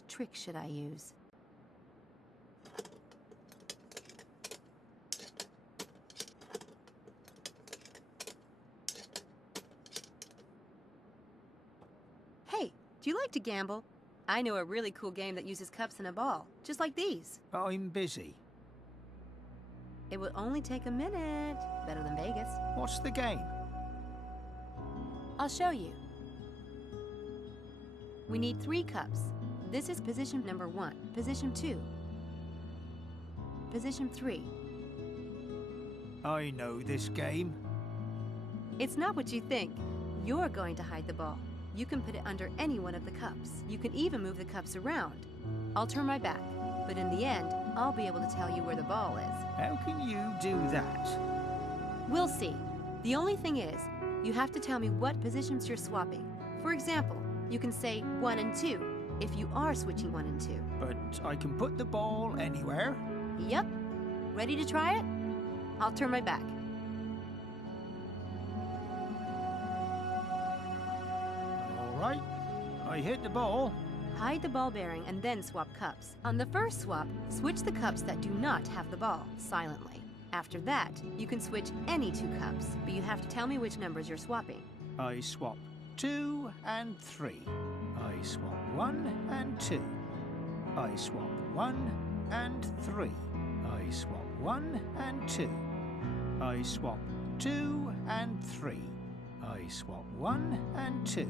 Which trick should I use? Hey, do you like to gamble? I know a really cool game that uses cups and a ball, just like these. I'm busy. It will only take a minute. Better than Vegas. What's the game? I'll show you. We need 3 cups. This is position number 1, position 2, position 3. I know this game. It's not what you think. You're going to hide the ball. You can put it under any one of the cups. You can even move the cups around. I'll turn my back, but in the end, I'll be able to tell you where the ball is. How can you do that? We'll see. The only thing is, you have to tell me what positions you're swapping. For example, you can say 1 and 2 if you are switching 1 and 2. But I can put the ball anywhere. Yep. Ready to try it? I'll turn my back. All right. I hit the ball. Hide the ball bearing and then swap cups. On the first swap, switch the cups that do not have the ball, silently. After that, you can switch any 2 cups, but you have to tell me which numbers you're swapping. I swap 2 and 3. I swap 1 and 2. I swap 1 and 3. I swap 1 and 2. I swap 2 and 3. I swap 1 and 2.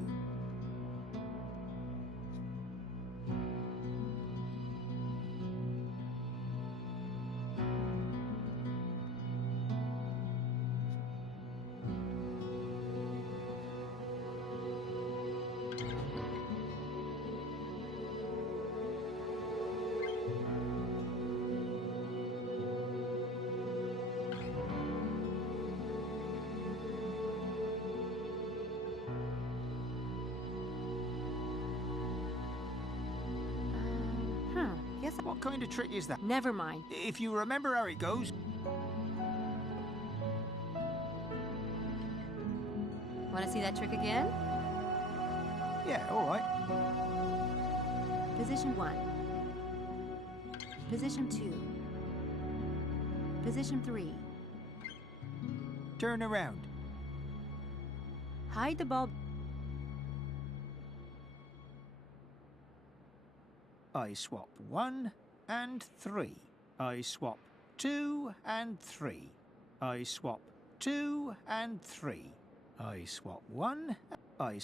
What kind of trick is that? Never mind. If you remember how it goes. Want to see that trick again? Yeah, all right. Position 1. Position 2. Position 3. Turn around. Hide the ball. I swap 1 and 3. I swap 2 and 3. I swap 2 and 3. I swap 1. I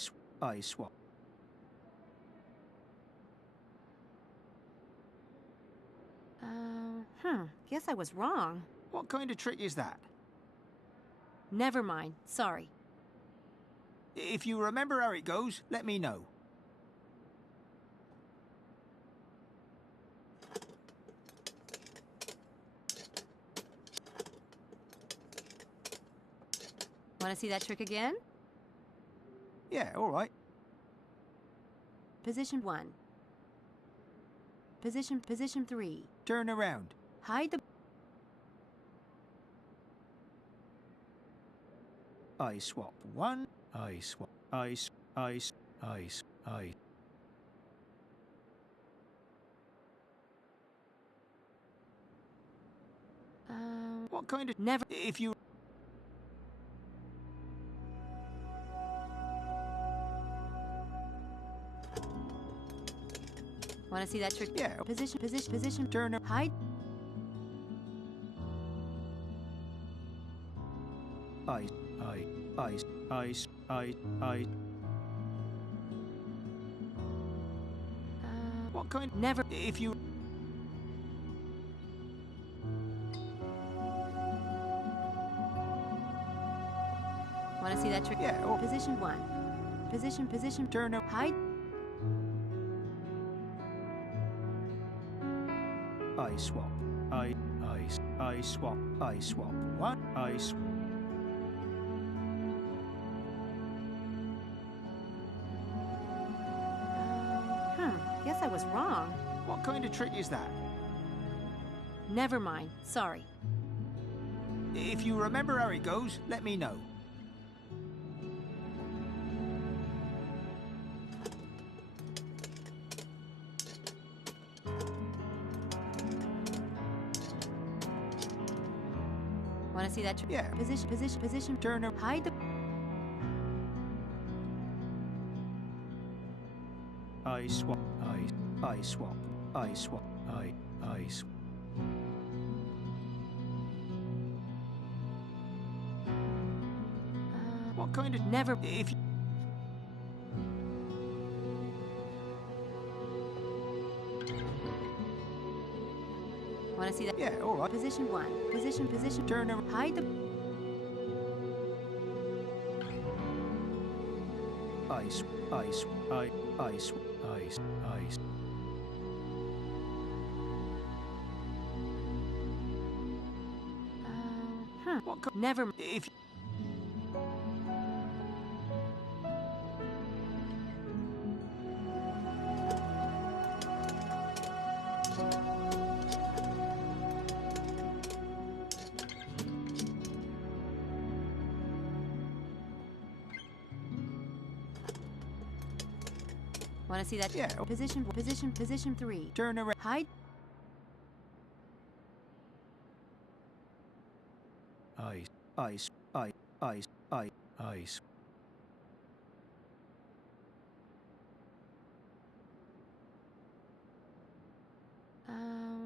swap. Guess I was wrong. What kind of trick is that? Never mind. Sorry. If you remember how it goes, let me know. Want to see that trick again? Yeah, all right. Position 1. Position 3. Turn around. Hide the... I swap 1. I swap. I. What kind of... Never... If you... Want to see that trick? Yeah. Position. Turn. Hide. I. What kind? Never. If you. Want to see that trick? Yeah. Or... Position 1. Position. Turn. Hide. I swap. I swap. I swap. 1. I swap. Guess I was wrong. What kind of trick is that? Never mind. Sorry. If you remember how it goes, let me know. Want to see that? Yeah. Position. Turn around. Hide the. I swap. I swap. I swap. I swap. What kind of... Never. If you... Want to see that? Yeah, all right. Position 1. Position. Turn around. Hide the. I swap. I swap. I swap. I swap. What kind... Never. If... Want to see that? Yeah. Position 3. Turn around. Hide. I swap.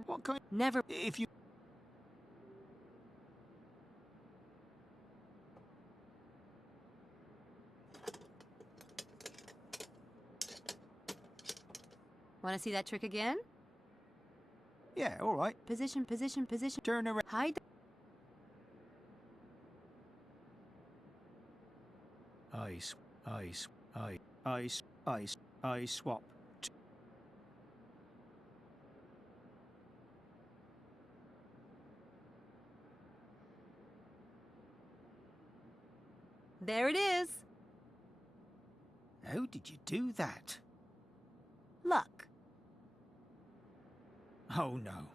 What kind... Never. If you... Want to see that trick again? Yeah, all right. Position. Turn around. Hide. I swap. There it is. How did you do that? Luck. Oh, no.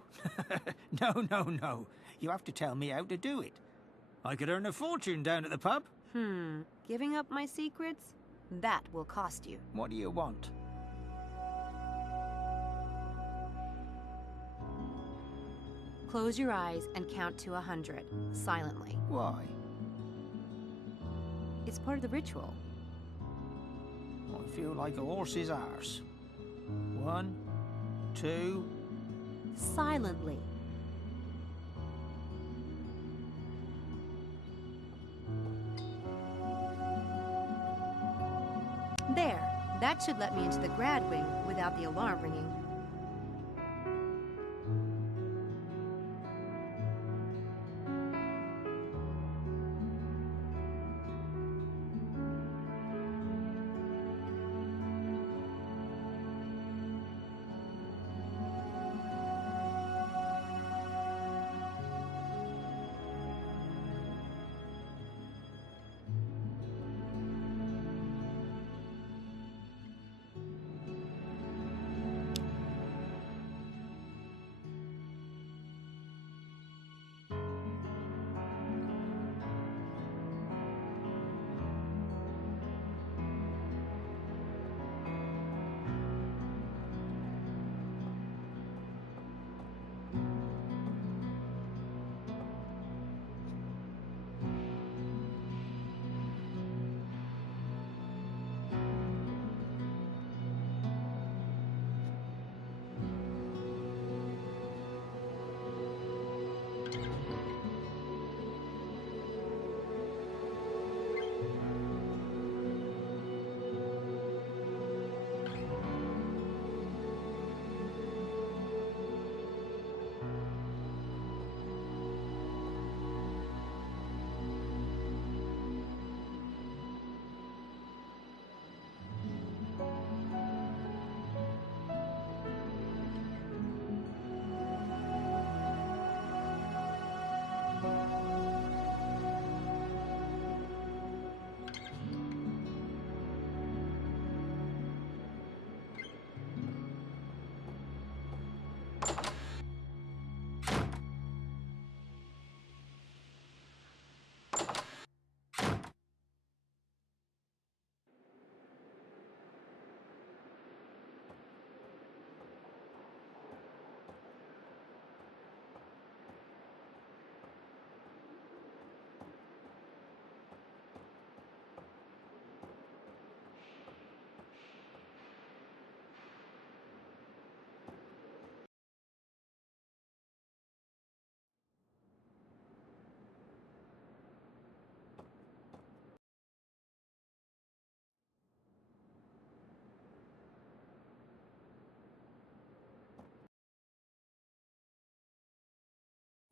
No. You have to tell me how to do it. I could earn a fortune down at the pub. Giving up my secrets? That will cost you. What do you want? Close your eyes and count to 100, silently. Why? It's part of the ritual. I feel like a horse's arse. 1, 2... Silently. There. That should let me into the grad wing without the alarm ringing.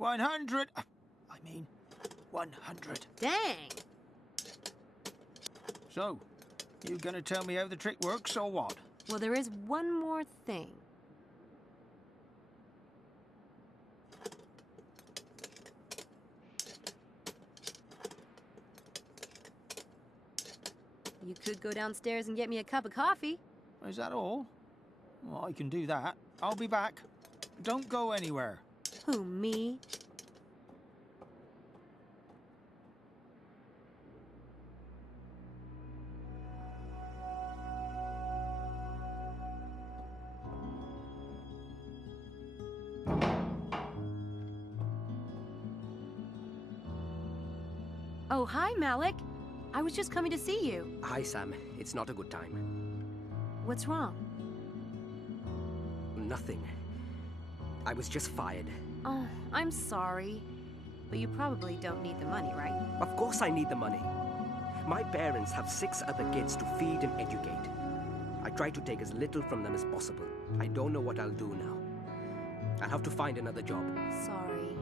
100. I mean, 100. Dang! So, you gonna tell me how the trick works, or what? Well, there is one more thing. You could go downstairs and get me a cup of coffee. Is that all? Well, I can do that. I'll be back. Don't go anywhere. Who, me? Oh, hi, Malik. I was just coming to see you. Hi, Sam. It's not a good time. What's wrong? Nothing. I was just fired. Oh, I'm sorry. But you probably don't need the money, right? Of course I need the money. My parents have 6 other kids to feed and educate. I try to take as little from them as possible. I don't know what I'll do now. I'll have to find another job. Sorry.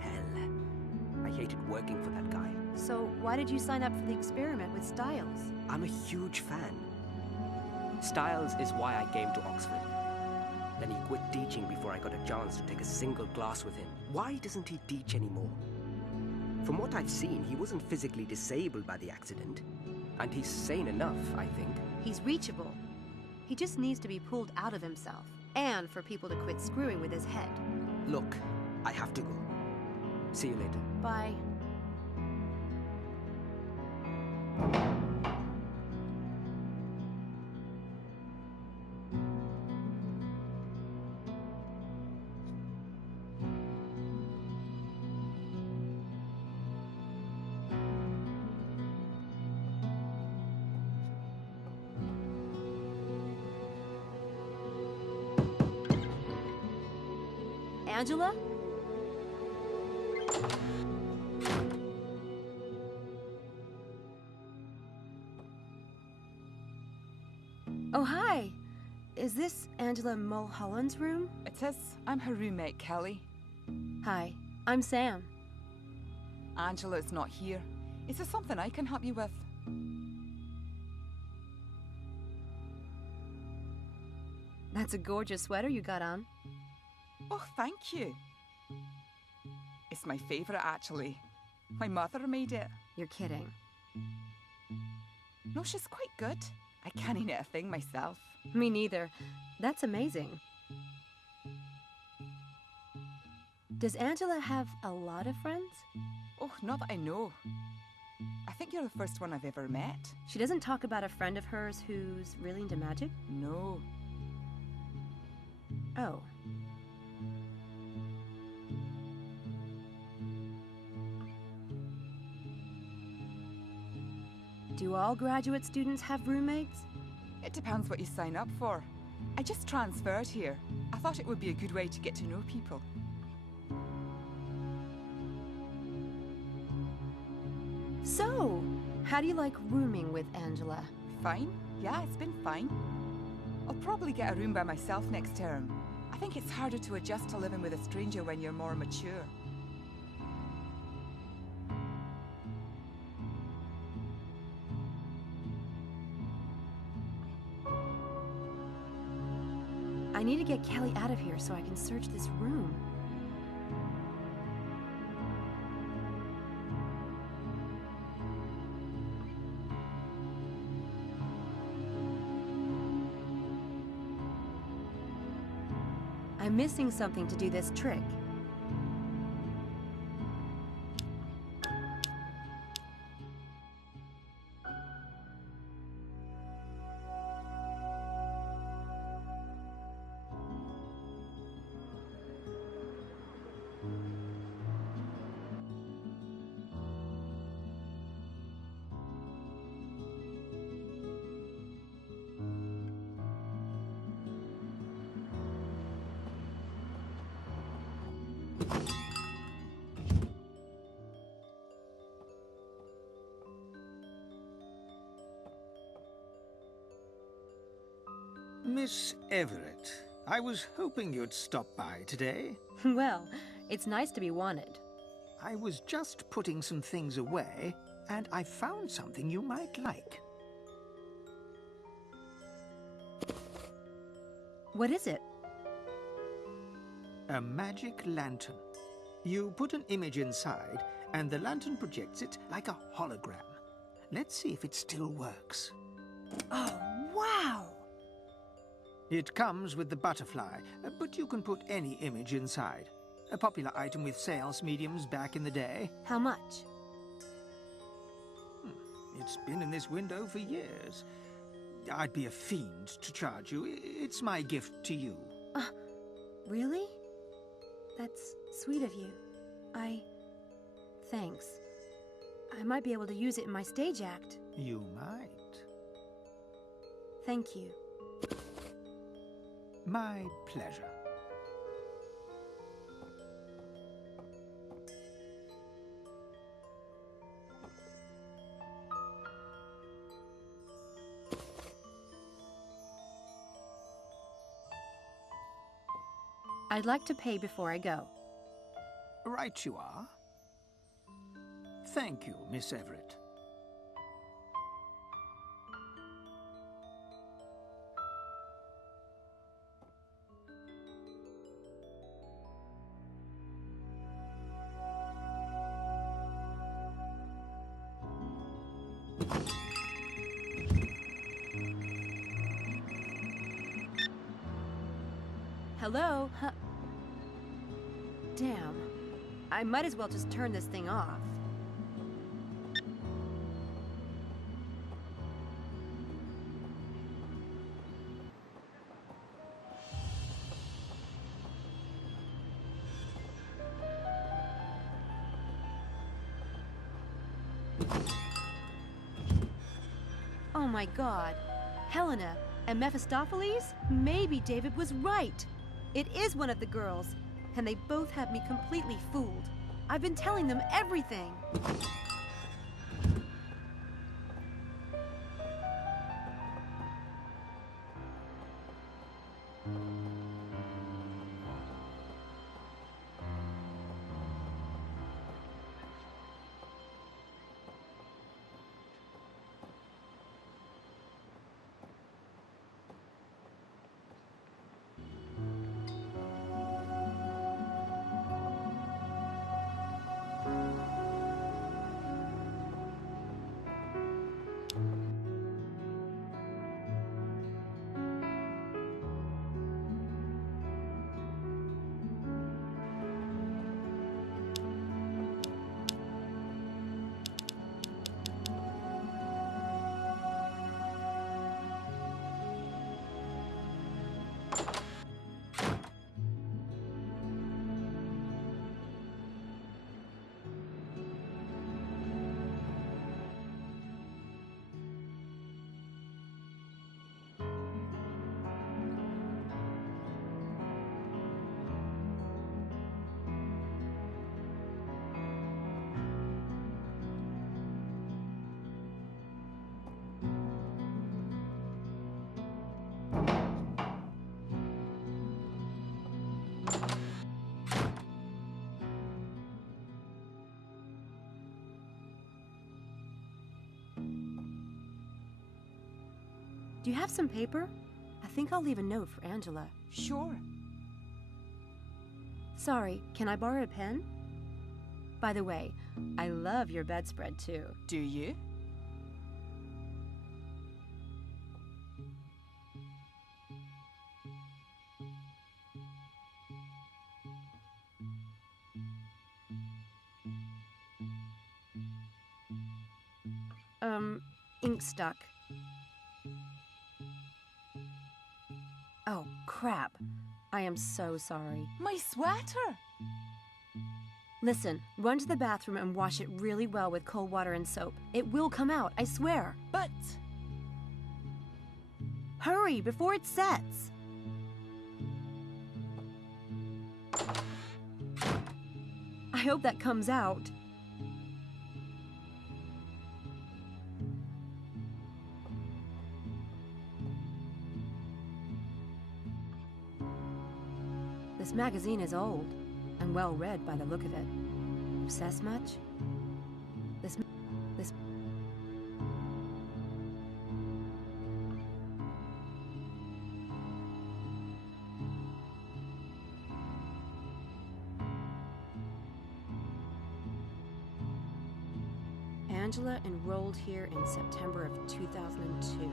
Hell. I hated working for that guy. So why did you sign up for the experiment with Styles? I'm a huge fan. Styles is why I came to Oxford. Then he quit teaching before I got a chance to take a single class with him. Why doesn't he teach anymore? From what I've seen, he wasn't physically disabled by the accident. And he's sane enough, I think. He's reachable. He just needs to be pulled out of himself. And for people to quit screwing with his head. Look, I have to go. See you later. Bye. Angela? Oh, hi. Is this Angela Mulholland's room? It is. I'm her roommate, Kelly. Hi, I'm Sam. Angela's not here. Is there something I can help you with? That's a gorgeous sweater you got on. Oh, thank you. It's my favourite, actually. My mother made it. You're kidding. No, she's quite good. I can't knit a thing myself. Me neither. That's amazing. Does Angela have a lot of friends? Oh, not that I know. I think you're the first one I've ever met. She doesn't talk about a friend of hers who's really into magic? No. Oh. Do all graduate students have roommates? It depends what you sign up for. I just transferred here. I thought it would be a good way to get to know people. So, how do you like rooming with Angela? Fine. Yeah, it's been fine. I'll probably get a room by myself next term. I think it's harder to adjust to living with a stranger when you're more mature. I need to get Kelly out of here so I can search this room. I'm missing something to do this trick. Miss Everett, I was hoping you'd stop by today. Well, it's nice to be wanted. I was just putting some things away, and I found something you might like. What is it? A magic lantern. You put an image inside, and the lantern projects it like a hologram. Let's see if it still works. Oh, wow! It comes with the butterfly, but you can put any image inside. A popular item with sales mediums back in the day. How much? It's been in this window for years. I'd be a fiend to charge you. It's my gift to you. Really? That's sweet of you. Thanks. I might be able to use it in my stage act. You might. Thank you. My pleasure. I'd like to pay before I go. Right you are. Thank you, Miss Everett. Hello? Damn. I might as well just turn this thing off. Oh my god. Helena and Mephistopheles? Maybe David was right. It is one of the girls, and they both have me completely fooled. I've been telling them everything. Do you have some paper? I think I'll leave a note for Angela. Sure. Sorry, can I borrow a pen? By the way, I love your bedspread too. Do you? Ink stuck. Oh, crap. I am so sorry. My sweater! Listen, run to the bathroom and wash it really well with cold water and soap. It will come out, I swear. But... Hurry, before it sets. I hope that comes out. This magazine is old, and well read by the look of it. Obsessed much? This... Angela enrolled here in September of 2002.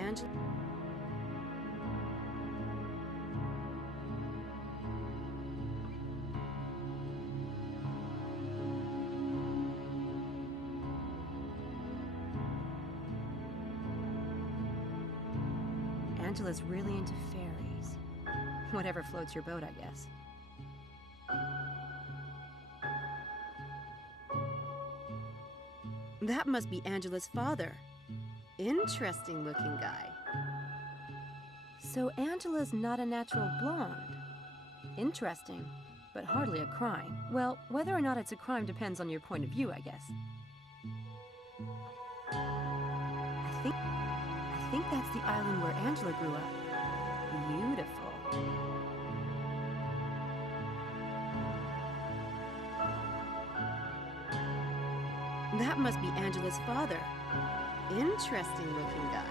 Angela... Angela's really into fairies. Whatever floats your boat, I guess. That must be Angela's father. Interesting looking guy. So Angela's not a natural blonde. Interesting, but hardly a crime. Well, whether or not it's a crime depends on your point of view, I guess. I think that's the island where Angela grew up. Beautiful. That must be Angela's father. Interesting looking guy.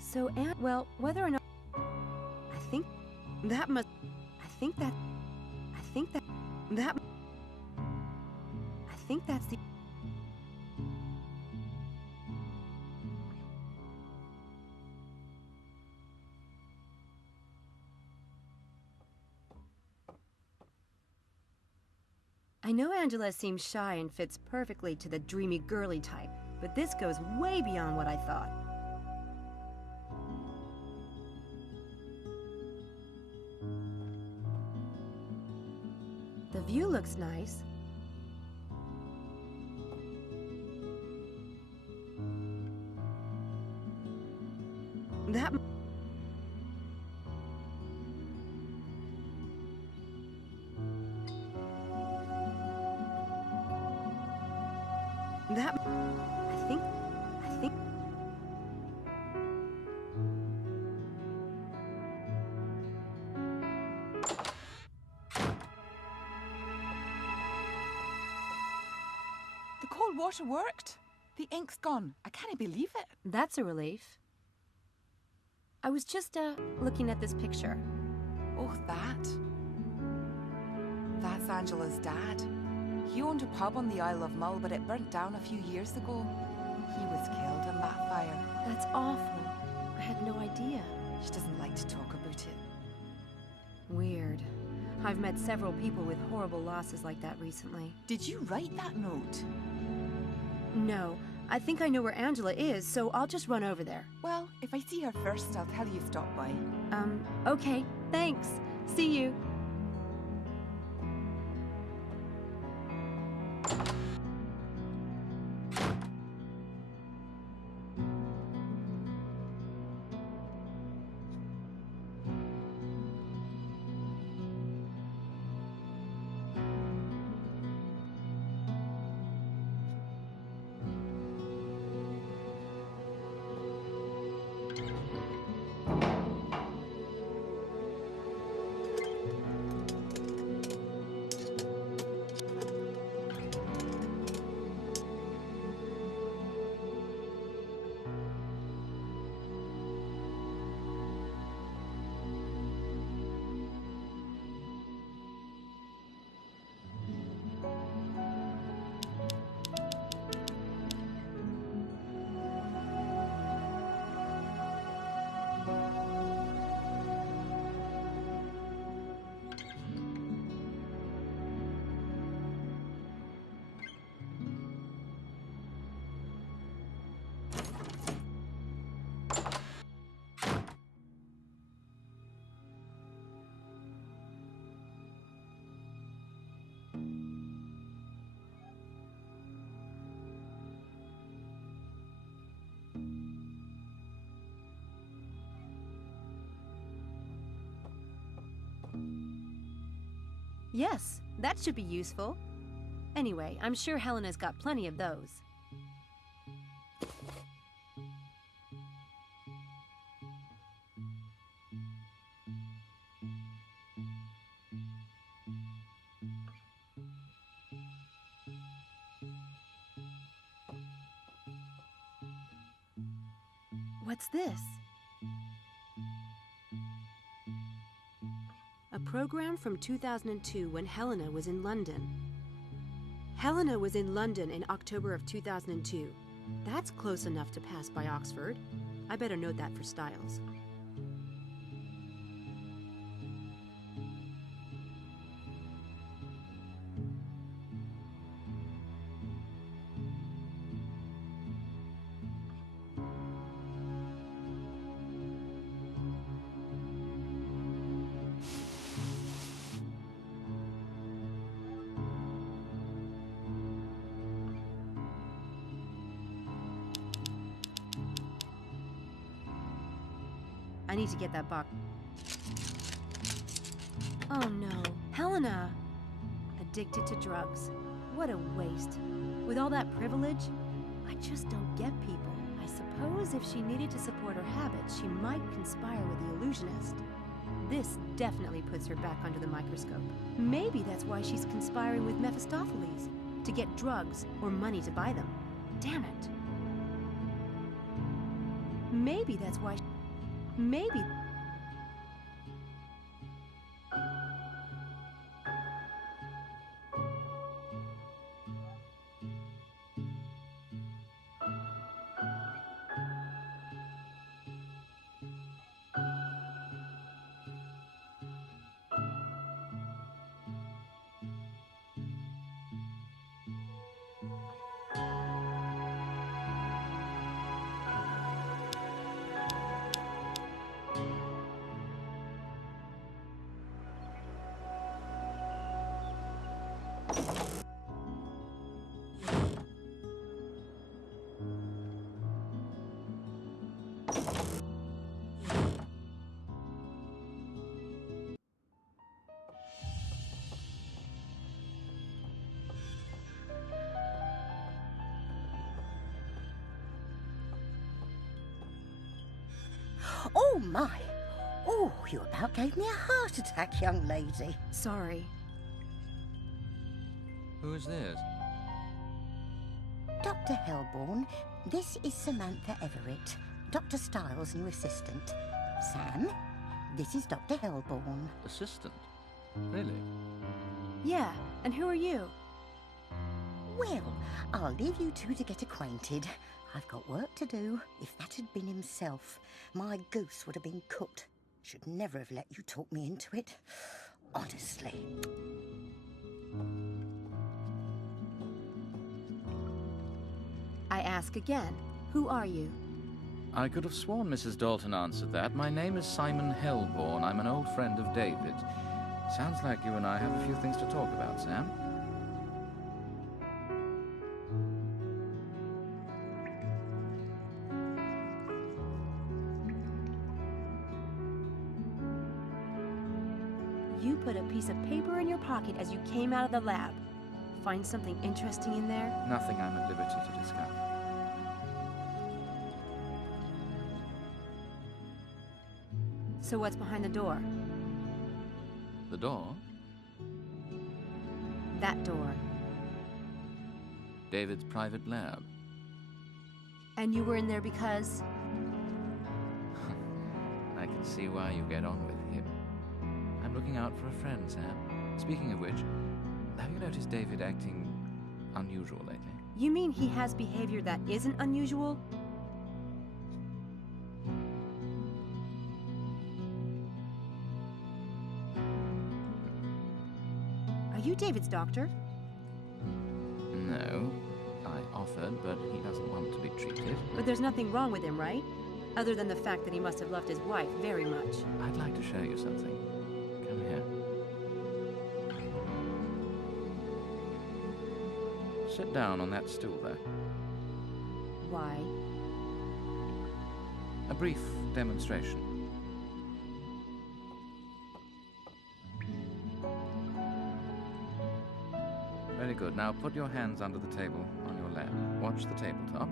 So, well, whether or not... I think that... I think that's the... I know Angela seems shy and fits perfectly to the dreamy girly type, but this goes way beyond what I thought. The view looks nice. That... I think... The cold water worked. The ink's gone. I can't believe it. That's a relief. I was just, looking at this picture. Oh, that? That's Angela's dad. He owned a pub on the Isle of Mull, but it burnt down a few years ago. He was killed in that fire. That's awful. I had no idea. She doesn't like to talk about it. Weird. I've met several people with horrible losses like that recently. Did you write that note? No. I think I know where Angela is, so I'll just run over there. Well, if I see her first, I'll tell you stop by. Okay. Thanks. See you. Yes, that should be useful. Anyway, I'm sure Helena's got plenty of those. What's this? A program from 2002 when Helena was in London. Helena was in London in October of 2002. That's close enough to pass by Oxford. I better note that for Styles. I need to get that box. Oh no, Helena! Addicted to drugs. What a waste. With all that privilege, I just don't get people. I suppose if she needed to support her habits, she might conspire with the illusionist. This definitely puts her back under the microscope. Maybe that's why she's conspiring with Mephistopheles, to get drugs or money to buy them. Damn it. Maybe that's why Maybe. Oh, my. Oh, you about gave me a heart attack, young lady. Sorry. Who is this? Dr. Hellborn, this is Samantha Everett, Dr. Styles' new assistant. Sam, this is Dr. Hellborn. Assistant? Really? Yeah, and who are you? Well, I'll leave you two to get acquainted. I've got work to do. If that had been himself, my goose would have been cooked. Should never have let you talk me into it. Honestly. I ask again, who are you? I could have sworn Mrs. Dalton answered that. My name is Simon Hellborn. I'm an old friend of David's. Sounds like you and I have a few things to talk about, Sam. You put a piece of paper in your pocket as you came out of the lab. Find something interesting in there? Nothing I'm at liberty to discuss. So what's behind the door? The door? That door. David's private lab. And you were in there because? I can see why you get on with him. I'm looking out for a friend, Sam. Speaking of which, have you noticed David acting unusual lately? You mean he has behavior that isn't unusual? Are you David's doctor? No. I offered, but he doesn't want to be treated. But there's nothing wrong with him, right? Other than the fact that he must have loved his wife very much. I'd like to show you something. Come here. Sit down on that stool there. Why? A brief demonstration. Very good. Now put your hands under the table on your lap. Watch the tabletop.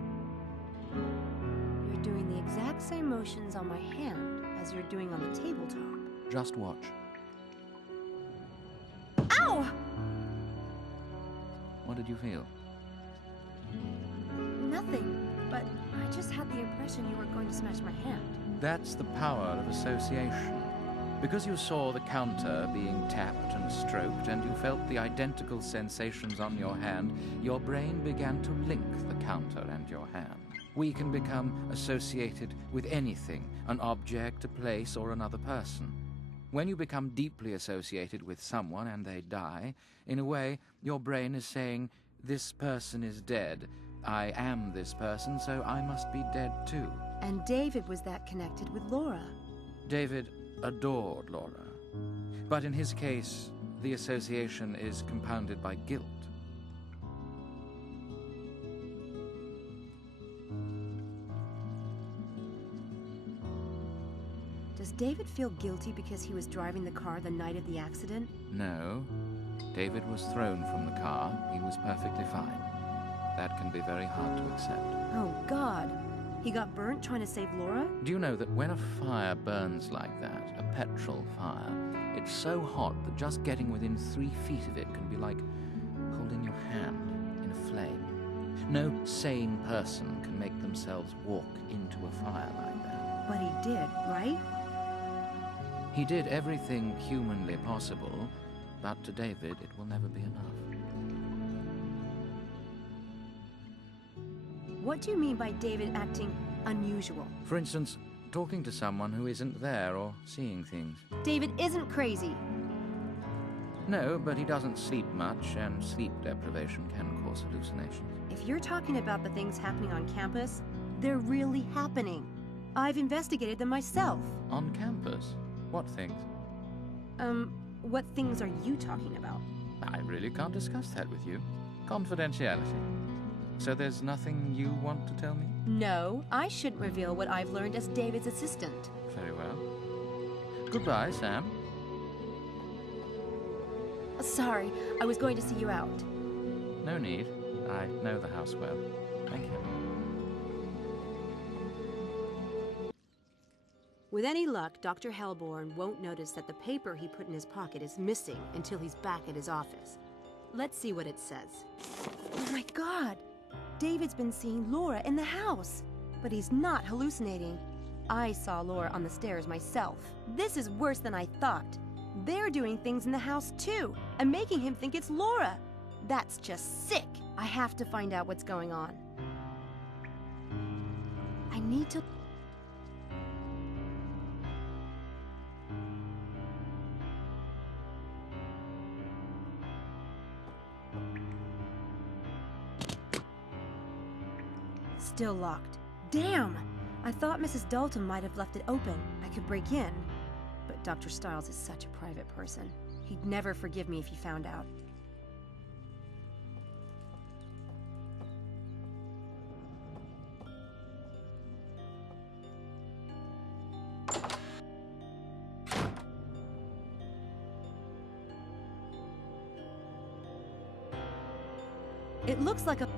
You're doing the exact same motions on my hand as you're doing on the tabletop. Just watch. Ow! What did you feel? Nothing, but I just had the impression you were going to smash my hand. That's the power of association. Because you saw the counter being tapped and stroked, and you felt the identical sensations on your hand, your brain began to link the counter and your hand. We can become associated with anything, an object, a place, or another person. When you become deeply associated with someone and they die, in a way, your brain is saying, this person is dead. I am this person, so I must be dead too. And David was that connected with Laura. David adored Laura. But in his case, the association is compounded by guilt. Does David feel guilty because he was driving the car the night of the accident? No. David was thrown from the car. He was perfectly fine. That can be very hard to accept. Oh, God. He got burnt trying to save Laura? Do you know that when a fire burns like that, a petrol fire, it's so hot that just getting within 3 feet of it can be like holding your hand in a flame. No sane person can make themselves walk into a fire like that. But he did, right? He did everything humanly possible, but to David it will never be enough. What do you mean by David acting unusual? For instance, talking to someone who isn't there or seeing things. David isn't crazy. No, but he doesn't sleep much, and sleep deprivation can cause hallucinations. If you're talking about the things happening on campus, they're really happening. I've investigated them myself. On campus? What things? What things are you talking about? I really can't discuss that with you. Confidentiality. So there's nothing you want to tell me? No, I shouldn't reveal what I've learned as David's assistant. Very well. Goodbye, Sam. Sorry, I was going to see you out. No need. I know the house well. Thank you. With any luck, Dr. Hellborn won't notice that the paper he put in his pocket is missing until he's back at his office. Let's see what it says. Oh my God! David's been seeing Laura in the house, but he's not hallucinating. I saw Laura on the stairs myself. This is worse than I thought. They're doing things in the house too, and making him think it's Laura. That's just sick. I have to find out what's going on. I need to... Still locked. Damn! I thought Mrs. Dalton might have left it open. I could break in. But Dr. Stiles is such a private person. He'd never forgive me if he found out. It looks like a...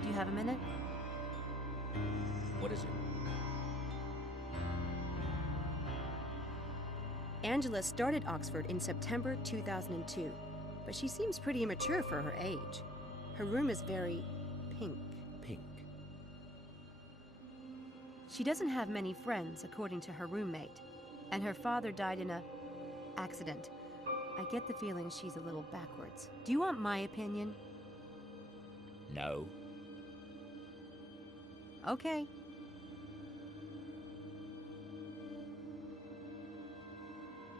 Do you have a minute? What is it? Angela started Oxford in September 2002, but she seems pretty immature for her age. Her room is very pink. Pink. She doesn't have many friends, according to her roommate, and her father died in a accident. I get the feeling she's a little backwards. Do you want my opinion? No. Okay.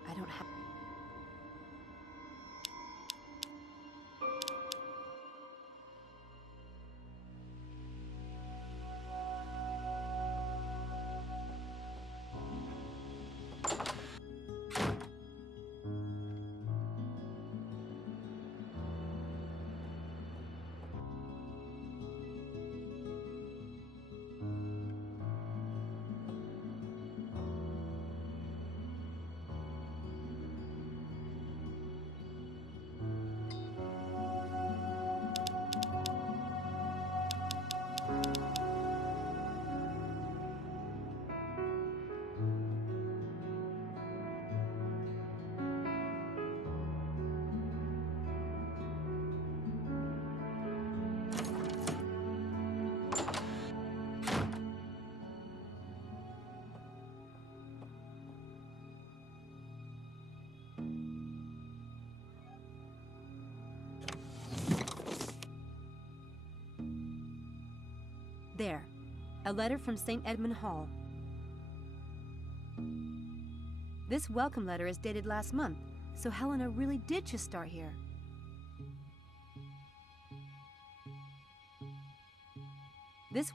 I don't have... There. A letter from St. Edmund Hall. This welcome letter is dated last month, so Helena really did just start here. This...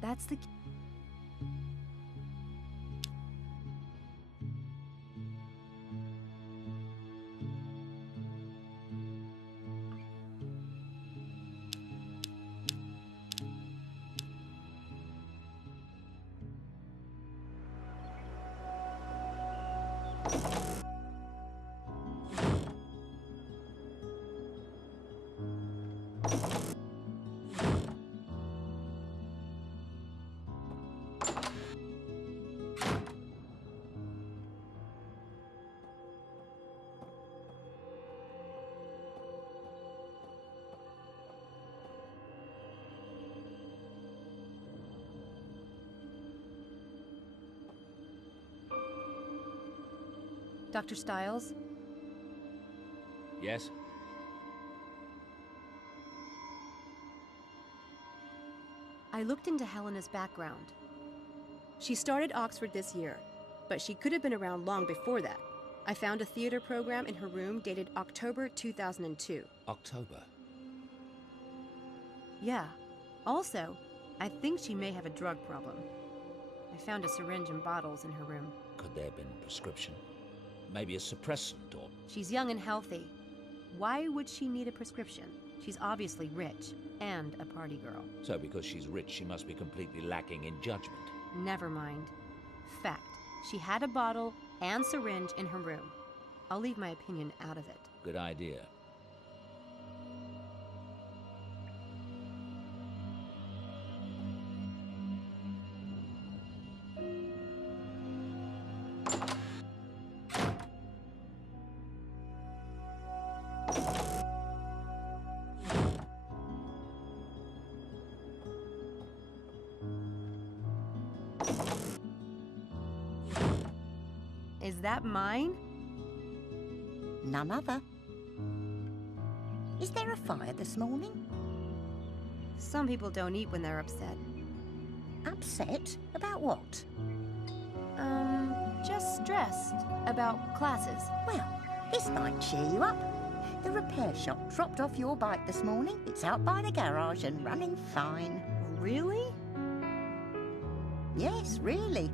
That's the... Dr. Stiles? Yes? I looked into Helena's background. She started Oxford this year, but she could have been around long before that. I found a theater program in her room dated October 2002. October? Yeah. Also, I think she may have a drug problem. I found a syringe and bottles in her room. Could there have been prescription? Maybe a suppressant or... She's young and healthy. Why would she need a prescription? She's obviously rich and a party girl. So because she's rich, she must be completely lacking in judgment. Never mind. Fact. She had a bottle and syringe in her room. I'll leave my opinion out of it. Good idea. Is that mine? None other. Is there a fire this morning? Some people don't eat when they're upset. Upset? About what? Just stressed about classes. Well, this might cheer you up. The repair shop dropped off your bike this morning. It's out by the garage and running fine. Really? Yes, really.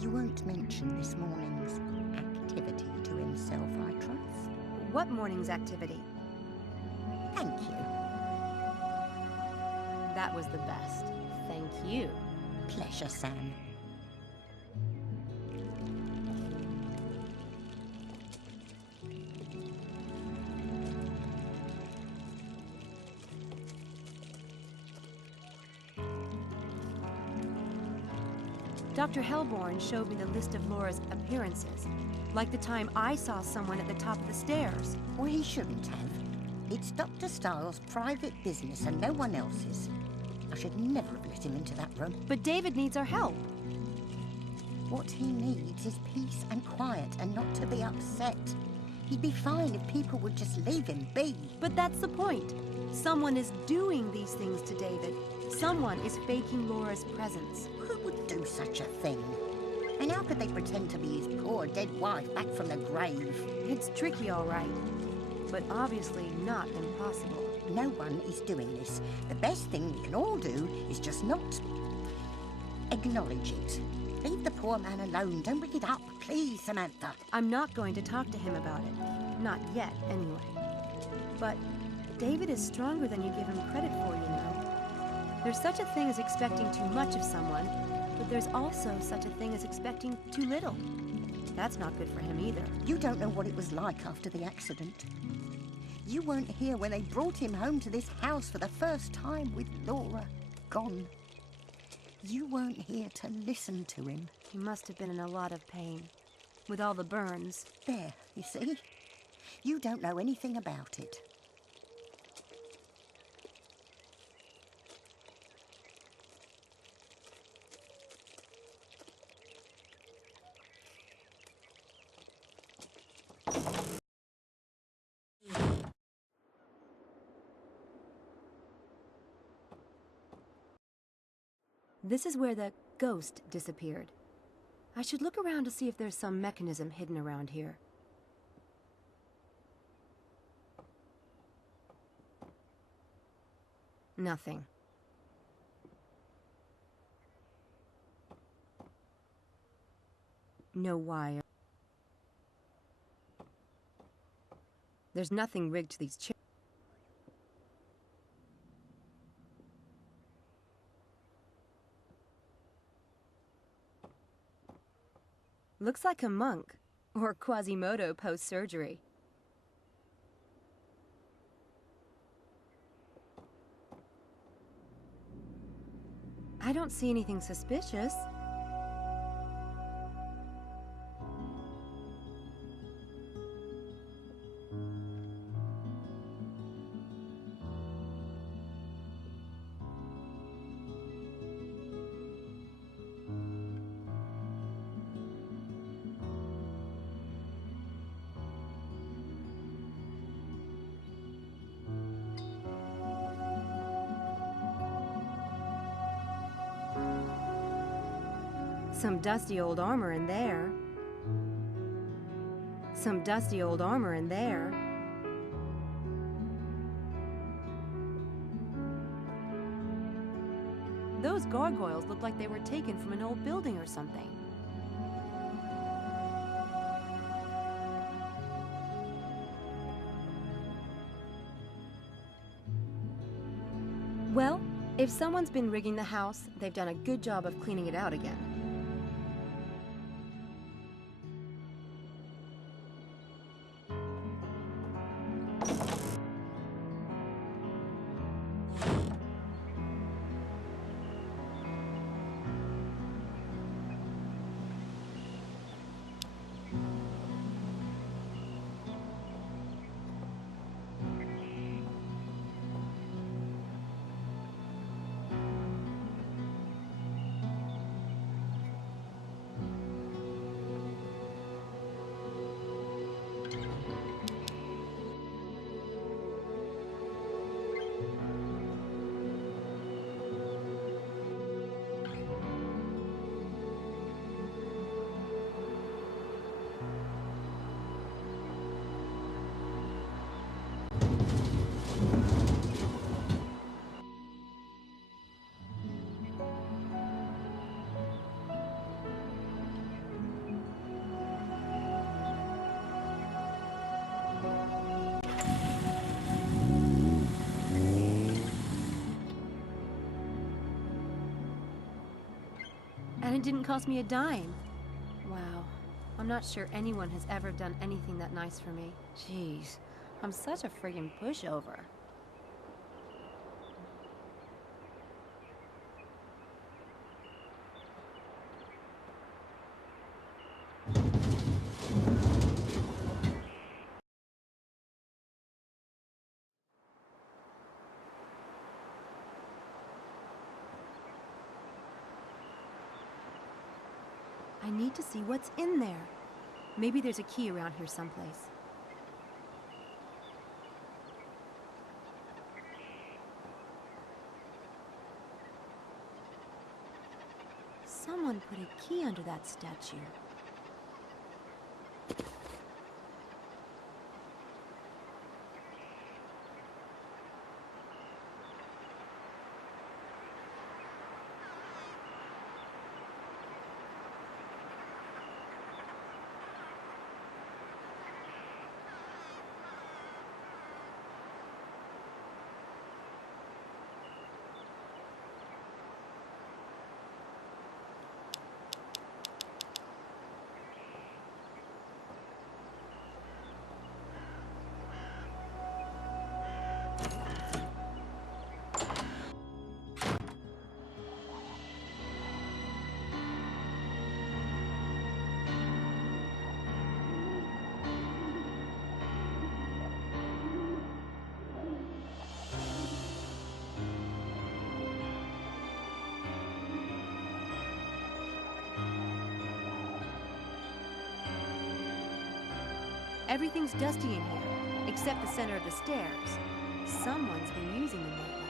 You won't mention this morning's activity to himself, I trust. What morning's activity? Thank you. That was the best. Thank you. Pleasure, Sam. Dr. Helborn showed me the list of Laura's appearances, like the time I saw someone at the top of the stairs. Well, he shouldn't have. It's Dr. Stiles' private business and no one else's. I should never have let him into that room. But David needs our help. What he needs is peace and quiet and not to be upset. He'd be fine if people would just leave him be. But that's the point. Someone is doing these things to David. Someone is faking Laura's presence. Who would do such a thing? And how could they pretend to be his poor dead wife back from the grave? It's tricky, all right, but obviously not impossible. No one is doing this. The best thing we can all do is just not acknowledge it. Leave the poor man alone. Don't bring it up, please, Samantha. I'm not going to talk to him about it. Not yet, anyway. But David is stronger than you give him credit for, you know. There's such a thing as expecting too much of someone, but there's also such a thing as expecting too little. That's not good for him either. You don't know what it was like after the accident. You weren't here when they brought him home to this house for the first time with Laura gone. You weren't here to listen to him. He must have been in a lot of pain, with all the burns. There, you see? You don't know anything about it. This is where the ghost disappeared. I should look around to see if there's some mechanism hidden around here. Nothing. No wire. There's nothing rigged to these chairs. Looks like a monk, or Quasimodo post-surgery. I don't see anything suspicious. Some dusty old armor in there. Some dusty old armor in there. Those gargoyles look like they were taken from an old building or something. Well, if someone's been rigging the house, they've done a good job of cleaning it out again. And it didn't cost me a dime. Wow. I'm not sure anyone has ever done anything that nice for me. Jeez, I'm such a friggin' pushover. I need to see what's in there. Maybe there's a key around here someplace. Someone put a key under that statue. Everything's dusty in here, except the center of the stairs. Someone's been using them lately.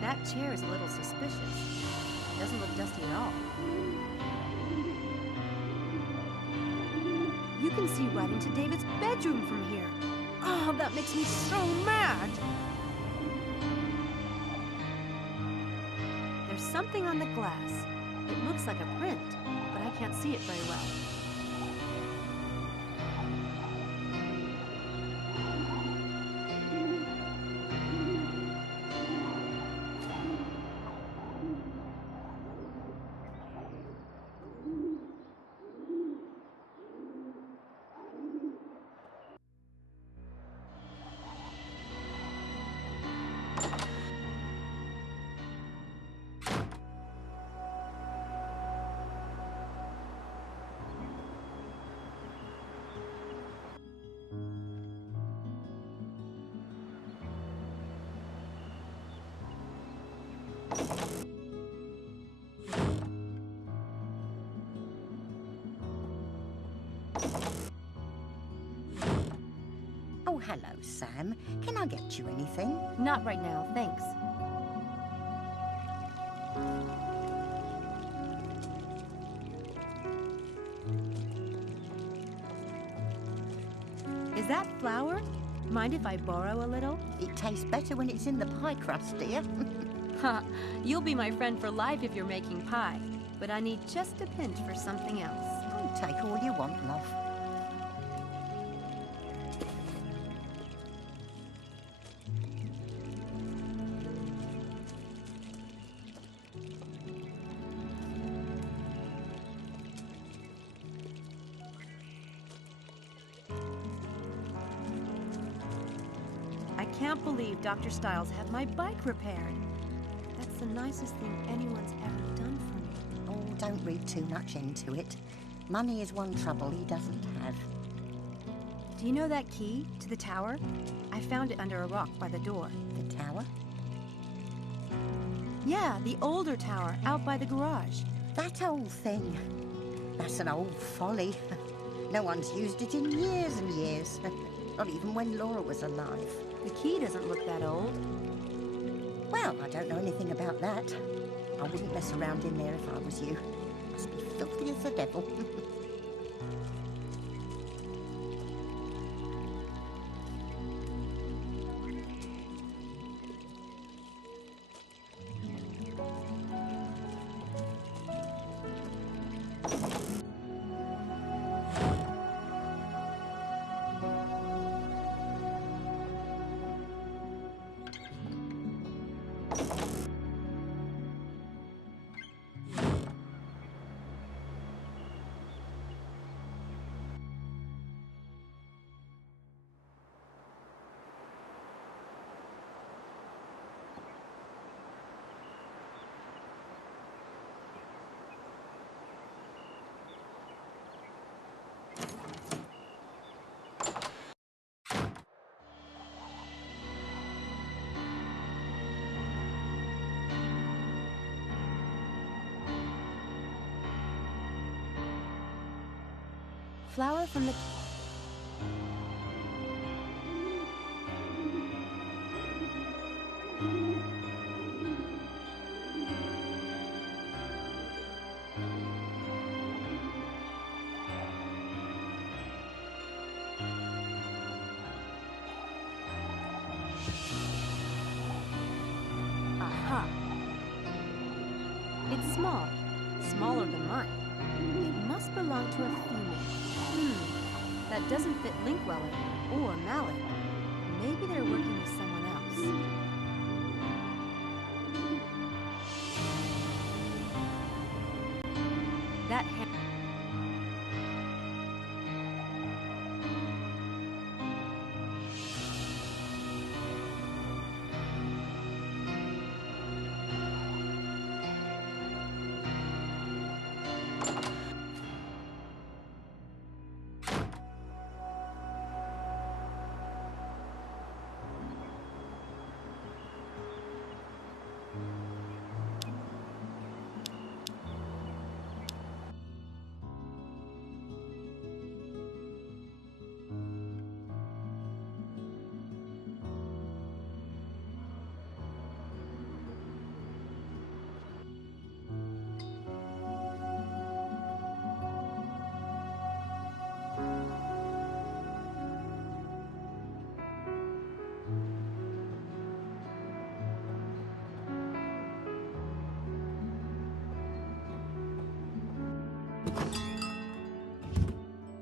That chair is a little suspicious. Doesn't look dusty at all. You can see right into David's bedroom from here. Oh, that makes me so mad! There's something on the glass. It looks like a print, but I can't see it very well. Oh, hello, Sam. Can I get you anything? Not right now, thanks. Is that flour? Mind if I borrow a little? It tastes better when it's in the pie crust, dear. Ha! You'll be my friend for life if you're making pie. But I need just a pinch for something else. Oh, take all you want, love. I can't believe Dr. Stiles had my bike repaired. That's the nicest thing anyone's ever done for me. Oh, don't read too much into it. Money is one trouble he doesn't have. Do you know that key to the tower? I found it under a rock by the door. The tower? Yeah, the older tower out by the garage. That old thing. That's an old folly. No one's used it in years and years. Not even when Laura was alive. The key doesn't look that old. Well, I don't know anything about that. I wouldn't mess around in there if I was you. Must be filthy as the devil. Flower from the... Aha! It's small. Smaller than mine. It must belong to a female. That doesn't fit Linkweller or Mallet. Maybe they're working with someone else. That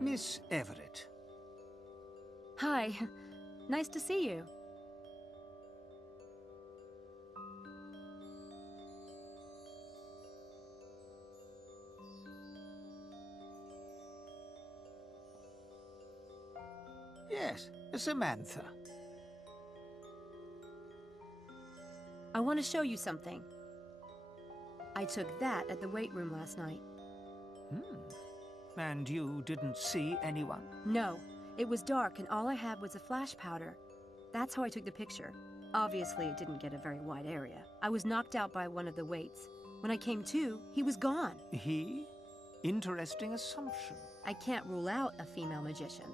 Miss Everett. Hi. Nice to see you. Yes, Samantha. I want to show you something. I took that at the weight room last night. And you didn't see anyone? No, it was dark and all I had was a flash powder. That's how I took the picture. Obviously, it didn't get a very wide area. I was knocked out by one of the weights. When I came to, he was gone. He? Interesting assumption. I can't rule out a female magician.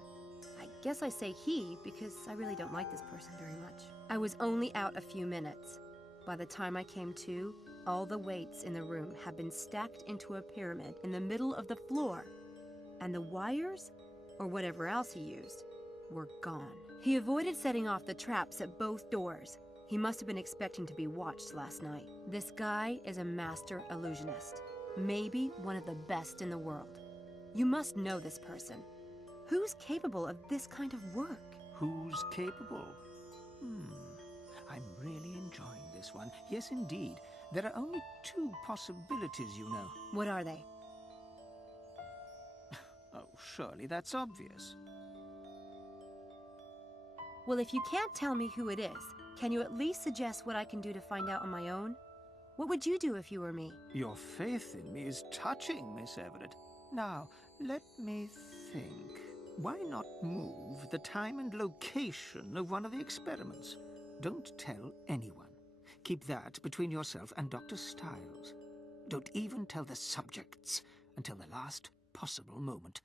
I guess I say he because I really don't like this person very much. I was only out a few minutes. By the time I came to, all the weights in the room had been stacked into a pyramid in the middle of the floor. And the wires, or whatever else he used, were gone. He avoided setting off the traps at both doors. He must have been expecting to be watched last night. This guy is a master illusionist. Maybe one of the best in the world. You must know this person. Who's capable of this kind of work? Who's capable? I'm really enjoying this one. Yes, indeed. There are only two possibilities, you know. What are they? Oh, surely that's obvious. Well, if you can't tell me who it is, can you at least suggest what I can do to find out on my own? What would you do if you were me? Your faith in me is touching, Miss Everett. Now, let me think. Why not move the time and location of one of the experiments? Don't tell anyone. Keep that between yourself and Dr. Stiles. Don't even tell the subjects until the last possible moment.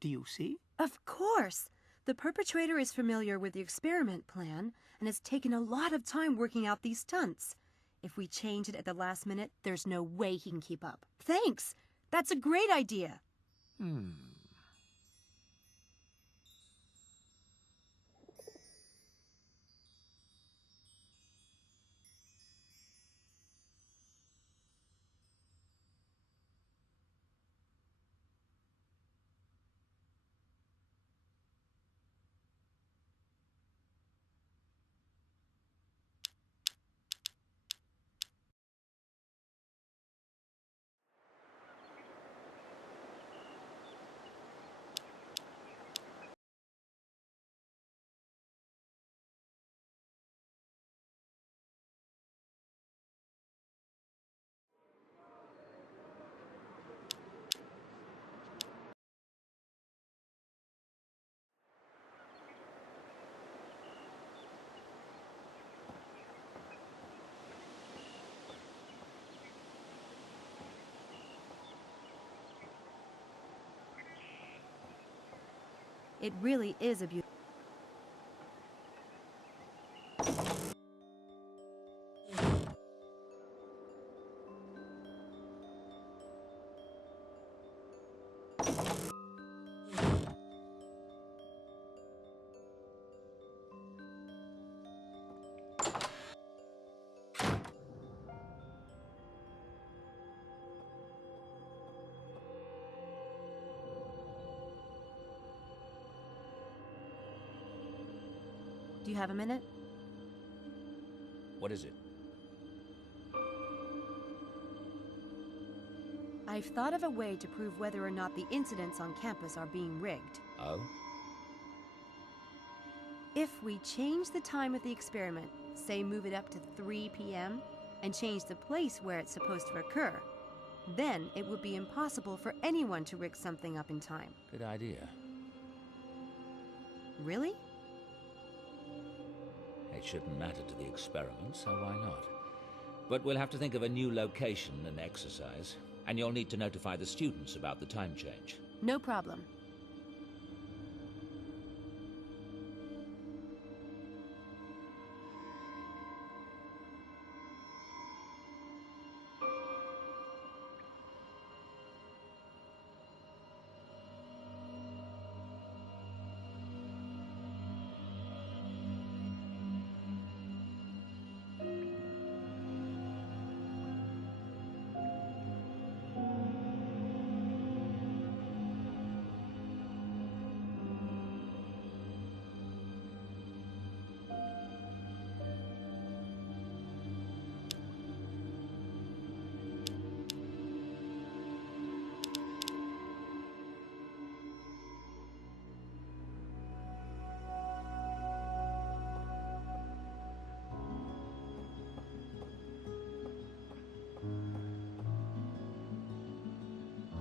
Do you see? Of course! The perpetrator is familiar with the experiment plan and has taken a lot of time working out these stunts. If we change it at the last minute, there's no way he can keep up. Thanks! That's a great idea! It really is a beautiful... Do you have a minute? What is it? I've thought of a way to prove whether or not the incidents on campus are being rigged. Oh? If we change the time of the experiment, say move it up to 3 p.m., and change the place where it's supposed to occur, then it would be impossible for anyone to rig something up in time. Good idea. Really? It shouldn't matter to the experiment, so why not? But we'll have to think of a new location and exercise, and you'll need to notify the students about the time change. No problem.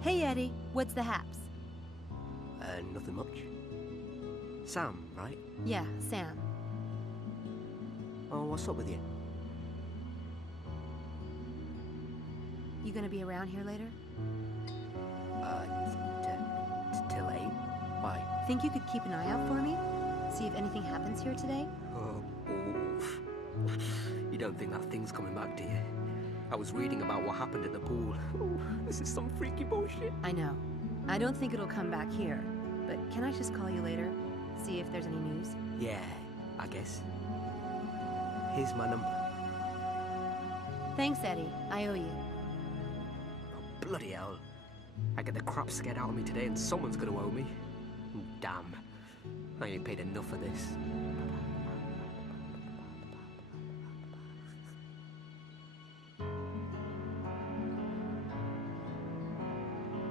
Hey, Eddie. What's the haps? Nothing much. Sam, right? Yeah, Sam. Oh, what's up with you? You gonna be around here later? Till 8? Why? Think you could keep an eye out for me? See if anything happens here today? Oh, oof. You don't think that thing's coming back, do you? I was reading about what happened at the pool. Ooh, this is some freaky bullshit. I know. I don't think it'll come back here. But can I just call you later? See if there's any news? Yeah, I guess. Here's my number. Thanks, Eddie. I owe you. Oh, bloody hell. I get the crap scared out of me today and someone's gonna owe me. Damn. I ain't paid enough for this.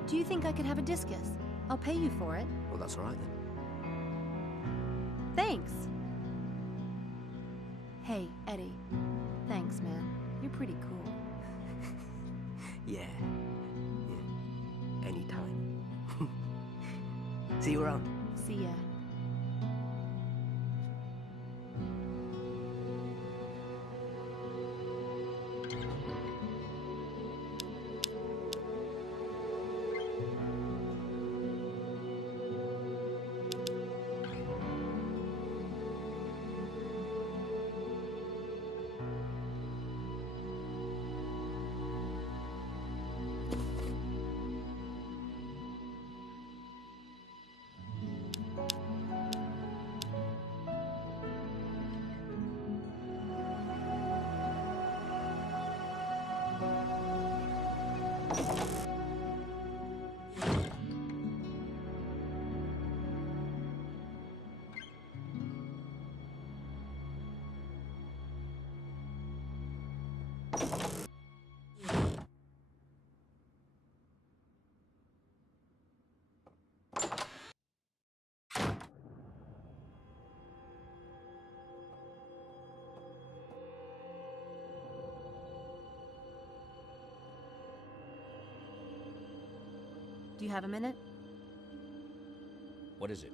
Do you think I could have a discus? I'll pay you for it. Well, that's all right then. Thanks. Hey, Eddie. Thanks, man. You're pretty cool. Yeah. Anytime. See you around. See ya. Do you have a minute? What is it?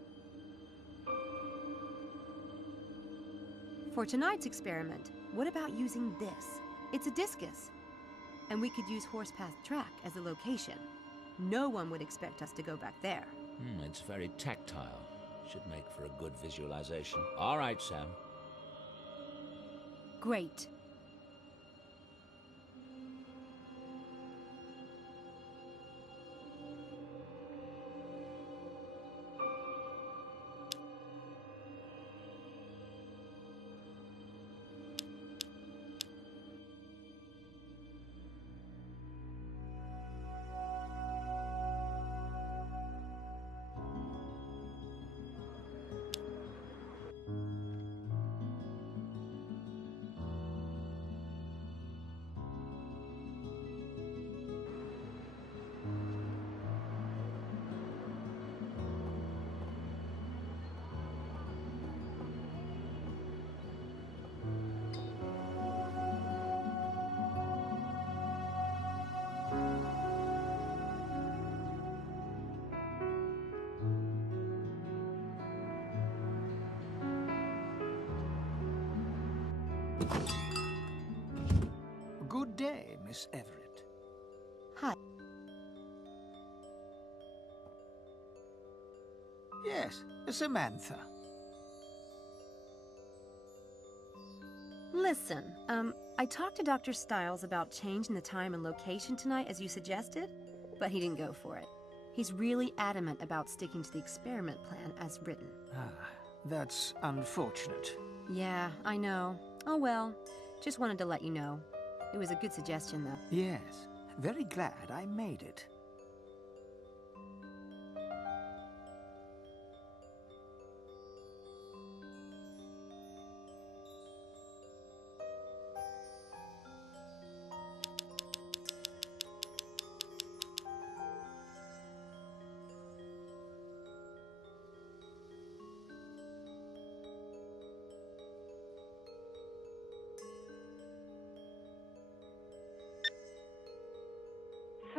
For tonight's experiment, what about using this? It's a discus. And we could use Horsepath Track as a location. No one would expect us to go back there. It's very tactile. Should make for a good visualization. All right, Sam. Great. Good day, Miss Everett. Hi. Yes, Samantha. Listen, I talked to Dr. Stiles about changing the time and location tonight as you suggested, but he didn't go for it. He's really adamant about sticking to the experiment plan as written. That's unfortunate. Yeah, I know. Oh well, just wanted to let you know. It was a good suggestion, though. Yes, very glad I made it.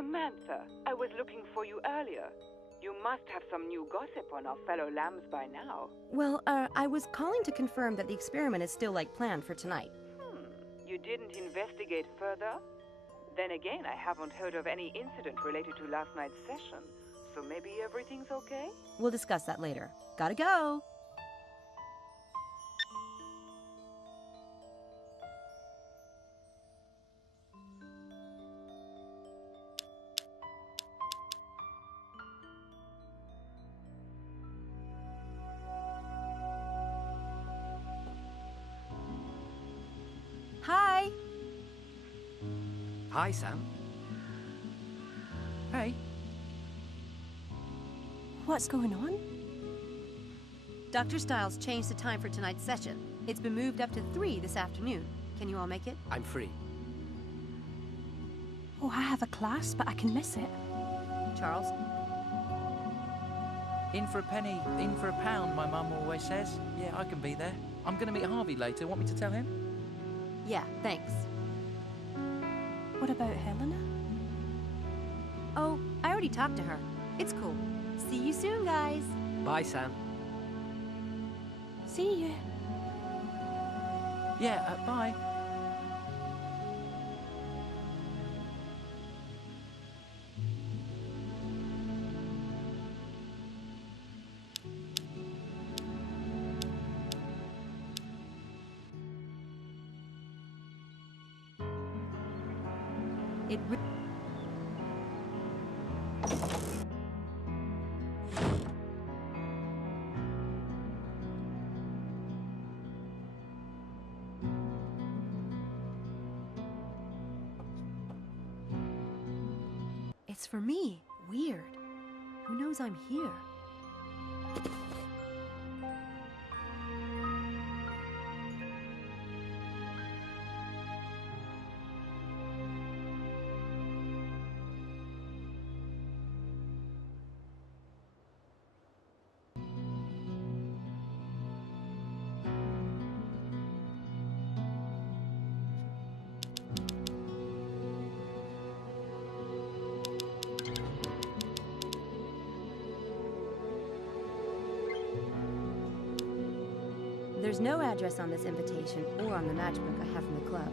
Samantha, I was looking for you earlier. You must have some new gossip on our fellow lambs by now. Well, I was calling to confirm that the experiment is still like planned for tonight. You didn't investigate further? Then again, I haven't heard of any incident related to last night's session, so maybe everything's okay? We'll discuss that later. Gotta go! Hi! Hi, Sam. Hey. What's going on? Dr. Stiles changed the time for tonight's session. It's been moved up to 3 this afternoon. Can you all make it? I'm free. Oh, I have a class, but I can miss it. Charles? In for a penny, in for a pound, my mum always says. Yeah, I can be there. I'm going to meet Harvey later. Want me to tell him? Yeah, thanks. What about Helena? Oh, I already talked to her. It's cool. See you soon, guys. Bye, Sam. See you. Yeah, bye. It's for me. Weird. Who knows I'm here? There's no address on this invitation or on the matchbook I have from the club.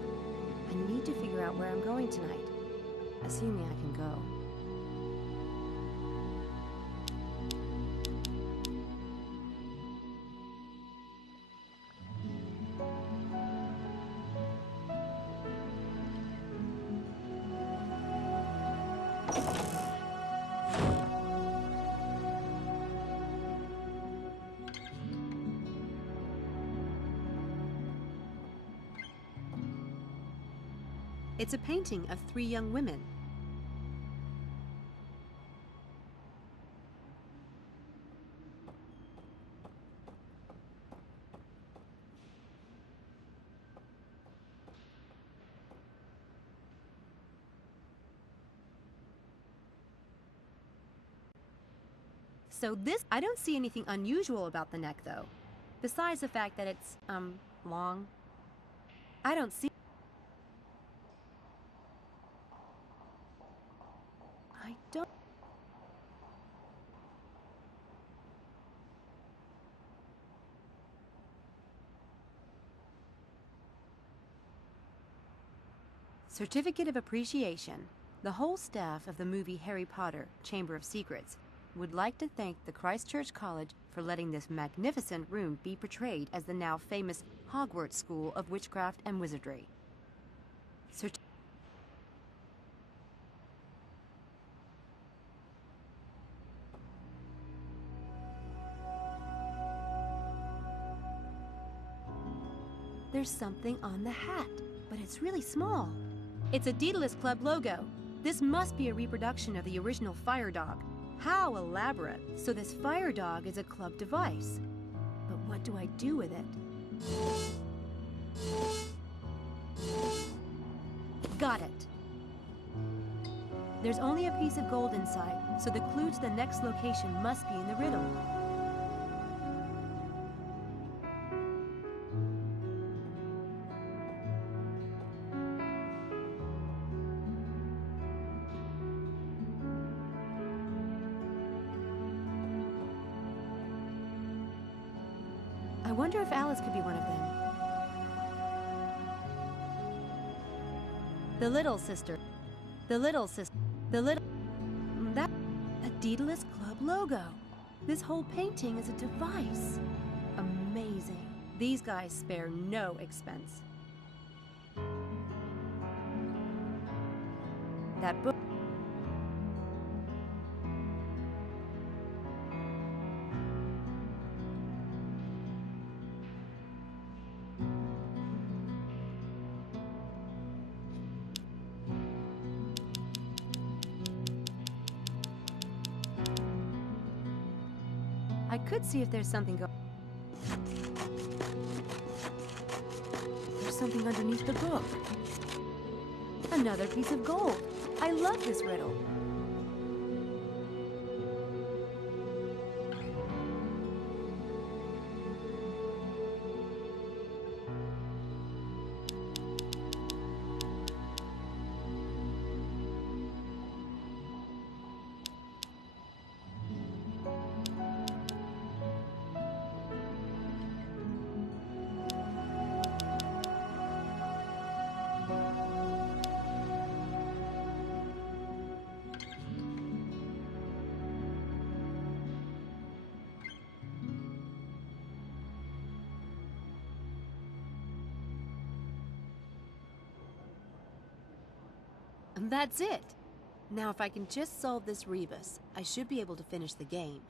I need to figure out where I'm going tonight, assuming I can go. It's a painting of 3 young women. So this, I don't see anything unusual about the neck though. Besides the fact that it's, long. I don't see... I don't... Certificate of Appreciation. The whole staff of the movie Harry Potter, Chamber of Secrets would like to thank the Christchurch College for letting this magnificent room be portrayed as the now famous Hogwarts School of Witchcraft and Wizardry. There's something on the hat, but it's really small. It's a Daedalus Club logo. This must be a reproduction of the original Fire Dog. How elaborate. So this Fire Dog is a club device. But what do I do with it? Got it. There's only a piece of gold inside, so the clue to the next location must be in the riddle. I wonder if Alice could be one of them. The little sister. The little sister. The little... That... A Daedalus Club logo. This whole painting is a device. Amazing. These guys spare no expense. That book... I could see if there's something There's something underneath the book. Another piece of gold. I love this riddle. And that's it. Now if I can just solve this rebus, I should be able to finish the game.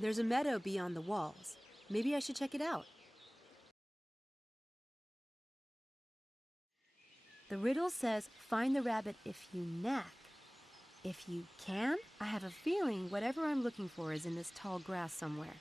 There's a meadow beyond the walls. Maybe I should check it out. The riddle says, find the rabbit if you knack. If you can? I have a feeling whatever I'm looking for is in this tall grass somewhere.